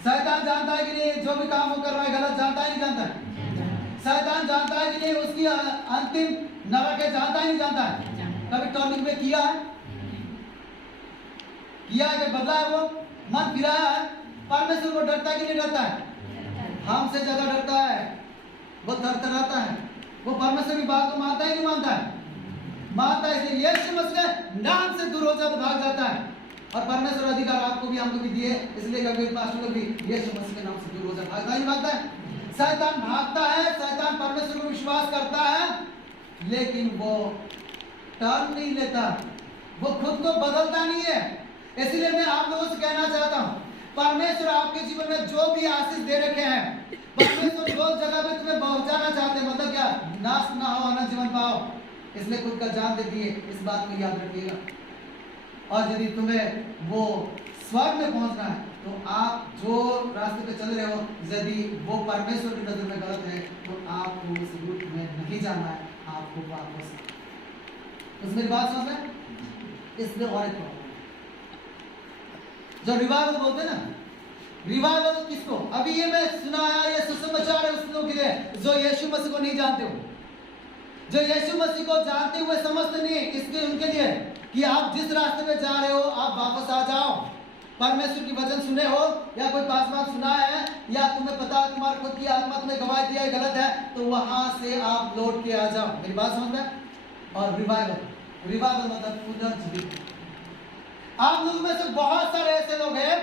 शैतान जानता है कि नहीं जो भी काम वो कर रहा है गलत? जानता ही नहीं जानता? शैतान जानता है कि नहीं उसकी अंतिम नरक है? जानता ही नहीं जानता है? कभी टर्निंग में किया है? किया है कि बदला है? वो मन फिराया है? परमेश्वर को डरता है कि नहीं डरता है? हमसे ज्यादा डरता है, वो थरथराता है। वो परमेश्वर की बात को मानता ही नहीं मानता है? मानता है। इसलिए यीशु मसीह नाम से दूर हो जाता, भाग जाता है। और परमेश्वर अधिकार आपको भी, हमको भी दिए, इसलिए कभी पास्टर लोग भी यीशु मसीह के नाम से दूर हो जाता है, भागता ही भागता है। शैतान भागता है, शैतान परमेश्वर को विश्वास करता है, लेकिन वो टर्न नहीं लेता, वो खुद को बदलता नहीं है। इसलिए मैं आप लोगों से कहना चाहता हूं, परमेश्वर आपके जीवन में जो भी आशीष दे रखे हैं, परमेश्वर जो जगह पे तुम्हें पहुंचाना चाहते हैं, मतलब क्या? नाश ना हो, अनंत जीवन पाओ, इसलिए खुद का जान दे दिए। इस बात को याद रखिएगा। और यदि तुम्हें वो स्वर्ग में पहुंचना है तो आप जो रास्ते पे चल रहे हो, यदि वो परमेश्वर की नजर में गलत है तो आपको उस रूट में नहीं जाना है, आपको वापस। तो मेरी बात समझ में? इसमें और एक प्रॉब्लम, जो रिवाइवल बोलते हैं ना, रिवाइवल किसको? अभी ये मैं सुनाया, ये सुसमाचार है उस लोगों के लिए जो यीशु मसीह को नहीं जानते हो, जो यीशु मसीह को जानते हुए समझते नहीं। इसके उनके लिए कि आप जिस रास्ते में जा रहे हो आप वापस आ जाओ। परमेश्वर की वचन सुने हो या कोई पास बात सुना है, या तुम्हें पता है तुम्हारे खुद की आत्मा तुम्हें गवाही दिया है गलत है, तो वहां से आप लौट के आ जाओ। मेरी बात समझ में? और रिवाइवल, रिवाइवल मतलब पुनर्जीवित। आप लोगों में से बहुत सारे ऐसे लोग हैं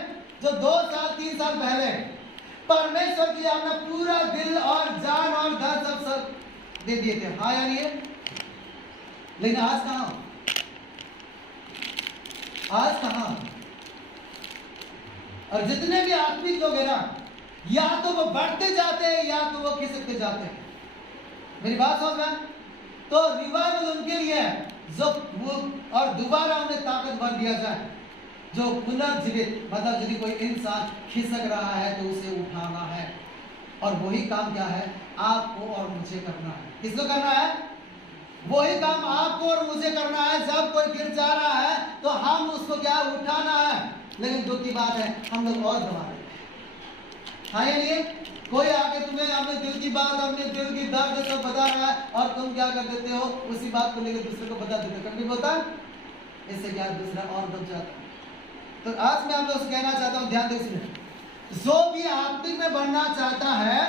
जो 2 साल 3 साल पहले परमेश्वर की अपना पूरा दिल और जान और धन सब दे दिए थे। हाँ या नहीं? लेकिन आज कहां? आज कहां? और जितने भी आत्मिक लोग हैं ना, या तो वो बढ़ते जाते हैं या तो वो खिसकते जाते हैं। मेरी बात समझ में? तो रिवाइवल उनके लिए है जो वो और दोबारा उन्हें ताकत भर दिया जाए, जो पुनर्जीवित, मतलब यदि कोई इंसान खिसक रहा है तो उसे उठाना है। और वही काम क्या है? आपको और मुझे करना है। किसको करना है? वही काम आपको और मुझे करना है। जब कोई गिर जा रहा है तो हम उसको क्या? उठाना है। लेकिन दुख की बात है हम लोग और दबा रहे हैं। हाँ या नहीं? कोई आके तुम्हें अपने दिल की बात, अपने दिल की दर्द सब बता रहा है और तुम क्या कर देते हो? उसी बात को लेकर दूसरे को बता देते हो। कभी होता? इससे क्या दूसरा और दब जाता है। तो आज मैं आप लोगों से कहना चाहता हूं, ध्यान दें, जो भी आत्मिक में बढ़ना चाहता है,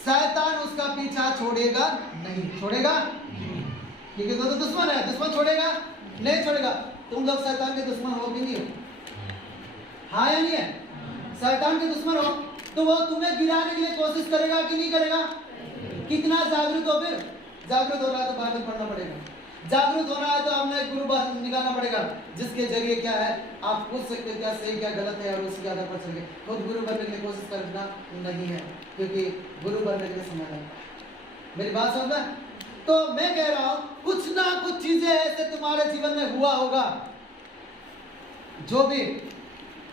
शैतान उसका पीछा छोड़ेगा नहीं। छोड़ेगा? क्योंकि तो दुश्मन है, दुश्मन छोड़ेगा नहीं? छोड़ेगा। तुम लोग शैतान के दुश्मन हो कि नहीं हो? हाँ या नहीं है? शैतान के दुश्मन हो तो वो तुम्हें गिराने के लिए कोशिश करेगा कि नहीं करेगा? कितना जागरूक हो, फिर जागरूक होना है तो बाइबल पढ़ना पड़ेगा, जागरूक होना है तो हमने एक गुरु निकालना पड़ेगा जिसके जरिए क्या है आप पूछ सकते क्या सही क्या गलत है और उसके आधार पर चलेंगे। खुद गुरु बनने के लिए कोशिश करना नहीं है, क्योंकि गुरु बनने के लिए समय लगता। मेरी बात समझ में? तो मैं कह रहा हूं कुछ ना कुछ चीजें ऐसे तुम्हारे जीवन में हुआ होगा, जो भी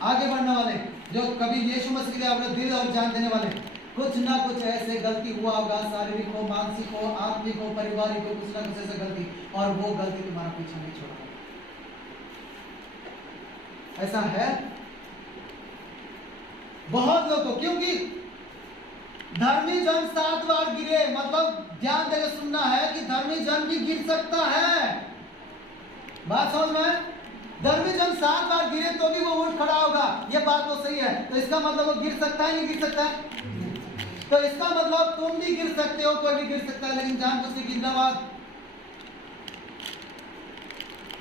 आगे बढ़ने वाले, जो कभी यीशु मसीह के लिए अपना दिल और जान देने वाले, कुछ ना कुछ ऐसे गलती हुआ होगा, शारीरिक हो, मानसिक हो, आत्मिक हो, पारिवारिक हो, कुछ ना कुछ ऐसे गलती, और वो गलती तुम्हारा पीछा नहीं छोड़ा। ऐसा है बहुत लोगों को, क्योंकि धर्मी जन 7 बार गिरे, मतलब ध्यान देकर सुनना है कि धर्मी जन भी गिर सकता है। बात समझ में? धर्मी जन 7 बार गिरे तो भी वो उठ खड़ा होगा, ये बात तो सही है। तो इसका मतलब वो गिर सकता है, नहीं गिर सकता है? तो इसका मतलब तुम भी गिर सकते हो, कोई भी गिर सकता है, लेकिन जानबूझ के गिरना, बात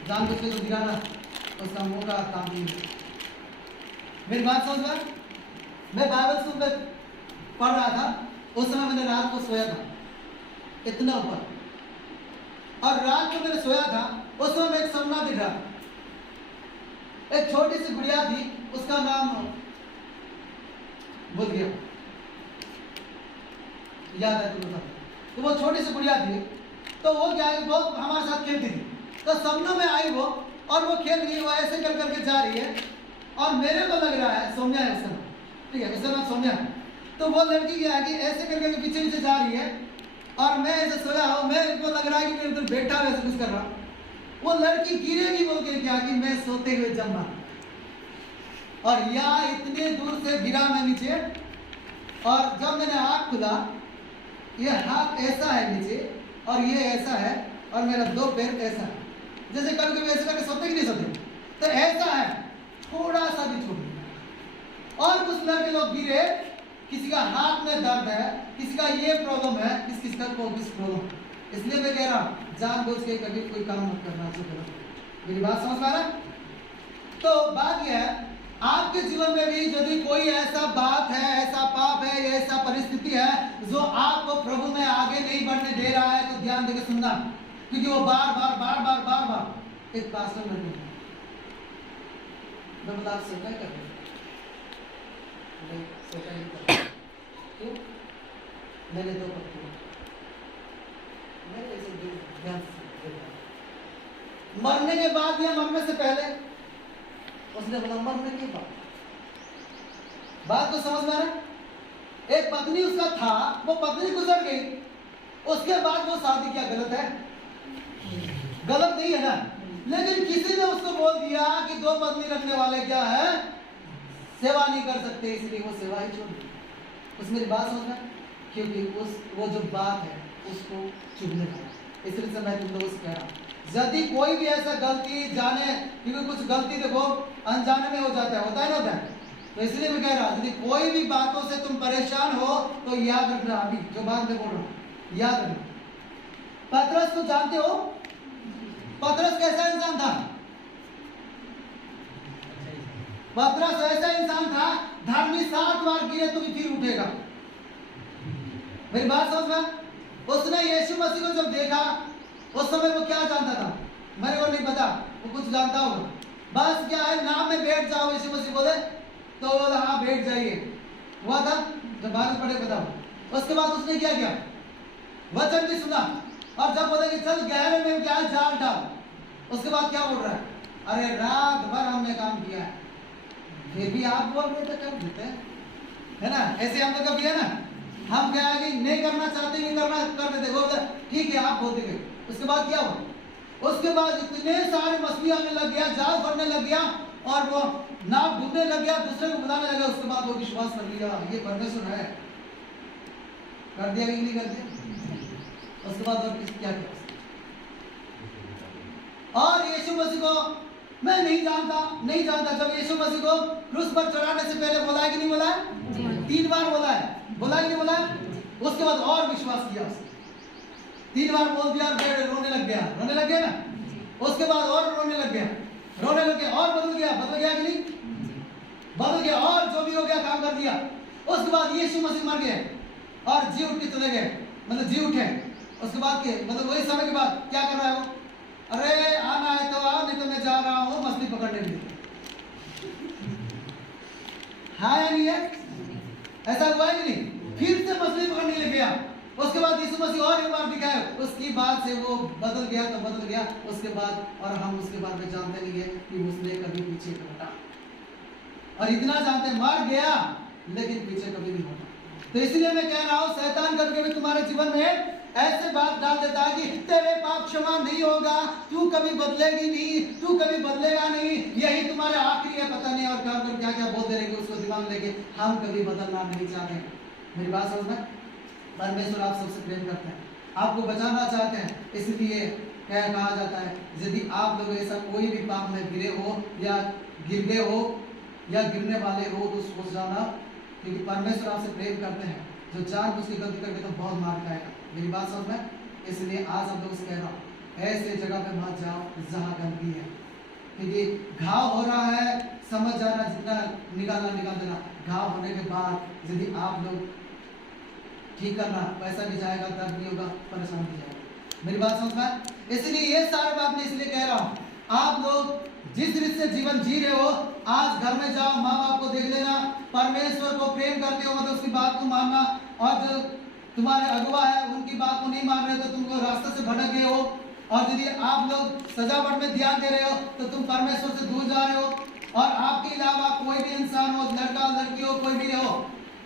जानबूझ के तो गिराना उसका मुंह का काम नहीं है। मेरी बात समझ में? मैं बाइबल स्कूल में पढ़ रहा था, उस समय मैंने रात को सोया था इतना ऊपर, और रात को मैंने सोया था उस समय मैं एक सपना दिख रहा। एक छोटी सी गुड़िया थी, उसका नाम भूल गया, याद है तुम्हें? तो वो छोटी सी गुड़िया थी, तो वो क्या है, वो हमारे साथ खेलती थी। तो सपनों में आई वो, और वो खेल रही है, वो ऐसे कर करके जा रही है, और मेरे को लग रहा है सौम्या है उसका, ठीक है, उसका नाम सौम्या है। तो वो लड़की क्या है कि ऐसे कर करके पीछे पीछे जा रही है, और मैं ऐसे सोया हूँ, मेरे को लग रहा है कि मेरे उधर बैठा हुआ ऐसे कुछ कर रहा। वो लड़की गिरेगी बोल के क्या कि मैं सोते हुए जमा, और यहाँ इतने दूर से गिरा मैं नीचे, और जब मैंने आँख खुला, ये हाथ ऐसा है नीचे, और ये ऐसा है, और मेरा 2 पैर ऐसा है, जैसे कभी कभी ऐसे करके सोते कि नहीं सोते, तो ऐसा है, थोड़ा सा भी छोड़। और कुछ लड़के लोग गिरे, किसी का हाथ में दर्द है, किसी का ये प्रॉब्लम है, किसी का किस प्रॉब्लम। इसलिए मैं कह रहा हूँ जानबूझ के कभी कोई काम मत करना चाहिए। मेरी बात समझ पा रहा? तो बात यह है, आपके जीवन में भी यदि कोई ऐसा बात है, ऐसा पाप है, या ऐसा परिस्थिति है जो आपको प्रभु में आगे नहीं बढ़ने दे रहा है, तो ध्यान देकर सुनना, क्योंकि वो बार बार बार बार बार बार एक पास्टर में सोचा कर रहे, क्यों? मैंने 2 पत्ती, मैंने ऐसे ध्यान से मरने के बाद या मरने से पहले, उसने बोला मरने के बाद। बात तो समझ में आ रहा है? एक पत्नी उसका था, वो पत्नी गुजर गई, उसके बाद वो शादी क्या गलत है? गलत नहीं है ना, लेकिन किसी ने उसको बोल दिया कि 2 पत्नी रखने वाले क्या है, सेवा नहीं कर सकते, इसलिए वो सेवा ही छोड़ दी। उस मेरी बात समझना, क्योंकि उस वो जो बात है उसको चुभने लगा। इसलिए से मैं तुम लोगों से कह रहा हूँ, यदि कोई भी ऐसा गलती जाने, क्योंकि कुछ गलती देखो अनजाने में हो जाता है, होता है ना, होता है। तो इसलिए मैं कह रहा हूँ, यदि कोई भी बातों से तुम परेशान हो तो याद रखना, अभी जो बात मैं बोल रहा हूँ याद रखना। पतरस को जानते हो? पतरस कैसा इंसान था? पतरस ऐसा इंसान था, धर्मी 7 बार गिरे तो भी फिर उठेगा। मेरी बात समझ में? उसने यीशु मसीह को जब देखा, उस समय वो क्या जानता था? मेरे को नहीं पता, वो कुछ जानता होगा। बस क्या है, नाम में बैठ जाओ, यीशु मसीह बोले तो बोला हाँ बैठ जाइए, हुआ था। जब बात पढ़े बताओ। उसके बाद उसने क्या किया? वचन भी सुना, और जब बोले कि चल गहरे में क्या जाल डाल, उसके बाद क्या बोल रहा है? अरे रात भर हमने काम किया है, फिर भी आप बोल रहे थे कर देते है ना। ऐसे हम लोग कभी है ना, हम क्या है कि नहीं करना चाहते, नहीं करना कर देते, बोलते ठीक है आप बोलते गए। उसके बाद क्या हुआ? उसके बाद इतने सारे मछली आने लग गया, जाल भरने लग गया, और वो नाव डूबने लग गया, दूसरे को बुलाने लगा। उसके बाद वो विश्वास कर लिया ये परमेश्वर है। कर दिया कि नहीं कर दिया? उसके बाद और क्या किया? और यीशु मसीह को मैं नहीं जानता। जब यीशु मसीह को क्रूस पर चढ़ाने से पहले बोला है कि नहीं बोला है? 3 बार बोला है, बोला कि नहीं बोला है? उसके बाद और विश्वास किया उसने, 3 बार बोल दिया, रोने लग गया ना। उसके बाद और रोने लग गया, और बदल गया कि नहीं? बदल गया, और जो भी हो गया काम कर दिया। उसके बाद यीशु मसीह मर गए और जी उठ के चले गए। मतलब जी उठे, उसके बाद के मतलब वही समय के बाद क्या कर रहा है वो, अरे आना है तो आओ, नहीं तो मैं जा रहा हूँ मछली पकड़ने के लिए। हाँ या नहीं है? ऐसा हुआ है कि नहीं? फिर से मछली पकड़ने के लिए गया, उसके बाद यीशु मसीह और एक बार दिखाया, उसकी बात से वो बदल गया तो बदल गया उसके बाद, और हम उसके बारे में जानते नहीं है कि उसने कभी पीछे हटा, और इतना जानते हैं मर गया लेकिन पीछे कभी नहीं हटा। तो इसलिए मैं कह रहा हूं शैतान कभी कभी तुम्हारे जीवन में ऐसे बात डाल देता है कि तेरे पाप क्षमा नहीं होगा, तू कभी बदलेगी नहीं, तू कभी बदलेगा नहीं, यही तुम्हारे आखिरी है, पता नहीं और क्या क्या बोल दे रहे उसको दिमाग में लेके। हम कभी बदलना नहीं चाहते। मेरी बात समझ में? परमेश्वर आप सबसे प्रेम करते हैं, आपको बचाना चाहते हैं, इसलिए कहा जाता है यदि आप लोग ऐसा कोई भी पाप में गिरे हो या गिर गए हो या गिरने वाले हो तो सोच जाना, क्योंकि परमेश्वर आपसे प्रेम करते हैं। जो जानबूझ के गलती करके तो बहुत मार खाएगा। मेरी बात समझ में? इसलिए आज हम लोग से कह रहा हूँ ऐसे जगह पे मत जाओ जहाँ गंदगी है, क्योंकि घाव हो रहा है, समझ जाना, जितना निकाल देना। घाव होने के बाद यदि आप लोग ठीक करना, पैसा भी जाएगा, दर्द भी होगा, परेशान भी जाएगा। मेरी बात समझ में? इसलिए ये सारी बात मैं इसलिए कह रहा हूँ, आप लोग जिस रीत से जीवन जी रहे हो, आज घर में जाओ, माँ बाप को देख लेना, परमेश्वर को प्रेम करते हो मतलब उसकी बात को मानना, और जो तुम्हारे अगुआ है उनकी बात को नहीं मान रहे तो तुमको रास्ते से भटक गए हो, और यदि आप लोग सजावट में ध्यान दे रहे हो तो तुम परमेश्वर से दूर जा रहे हो, और आपके अलावा कोई भी इंसान हो, लड़का लड़की हो, कोई भी हो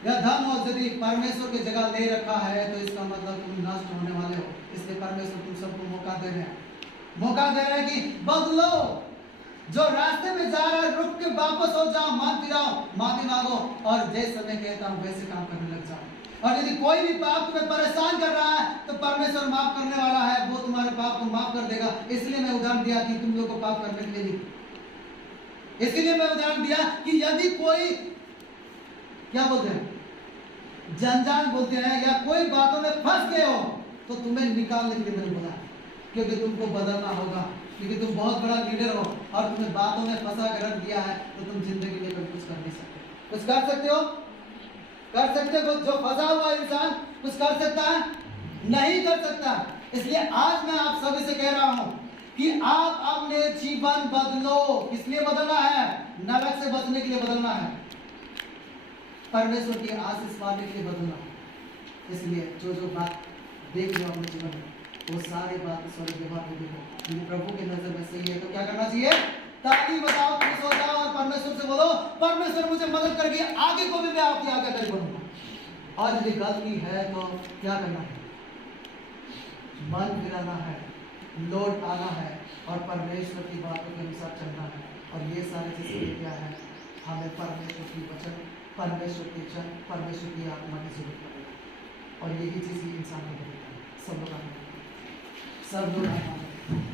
या धन हो, यदि परमेश्वर की जगह ले रखा है तो इसका मतलब तुम नष्ट होने वाले हो। इसलिए परमेश्वर तुम सबको मौका दे रहे हैं कि बदलो, जो रास्ते में जा रहा है रुक के वापस हो जाओ, मन फिराओ, माफी मांगो, और जैसे समय कहता हूँ वैसे काम करने लग जाओ। और यदि कोई भी पाप तुम्हें परेशान कर रहा है तो परमेश्वर माफ करने वाला है, वो तुम्हारे पाप को माफ कर देगा। इसलिए मैं उदाहरण दिया कि तुम लोग को पाप करने के लिए नहीं, इसलिए मैं उदाहरण दिया कि यदि कोई क्या बोलते हैं, जंजाल बोलते हैं, या कोई बातों में फंस गए हो तो तुम्हें निकालने के लिए मैंने बोला, क्योंकि तुमको बदलना होगा, क्योंकि तुम बहुत बड़ा लीडर हो और तुम्हें बातों में फंसा कर रख दिया है तो तुम जिंदगी में कभी कुछ कर नहीं सकते। कुछ कर सकते हो? कर सकते हो? जो फंसा हुआ इंसान कुछ कर सकता है? नहीं कर सकता। इसलिए आज मैं आप सभी से कह रहा हूं कि आप अपने जीवन बदलो। किसलिए बदलना है? नरक से बचने के लिए बदलना है, परमेश्वर की आशीष पाने के लिए बदलना है। इसलिए जो बात देख लो अपने जीवन में वो सारी बात स्वर्ग के बात देखो, क्योंकि प्रभु की नजर में सही है। तो क्या करना चाहिए? ताली बजाओ, खुश हो जाओ और परमेश्वर से बोलो, परमेश्वर मुझे मदद करके आगे को भी मैं आपकी आज्ञाकारी बनूंगा। और यदि गलती है तो क्या करना है? मन फिराना है, लौट आना है और परमेश्वर की बातों के अनुसार चलना है। और ये सारी चीजें क्या है? हमें परमेश्वर की वचन, परमेश्वर के जन, परमेश्वर की आत्मा की जरूरत पड़ेगी, और यही चीज इंसान को सब लोग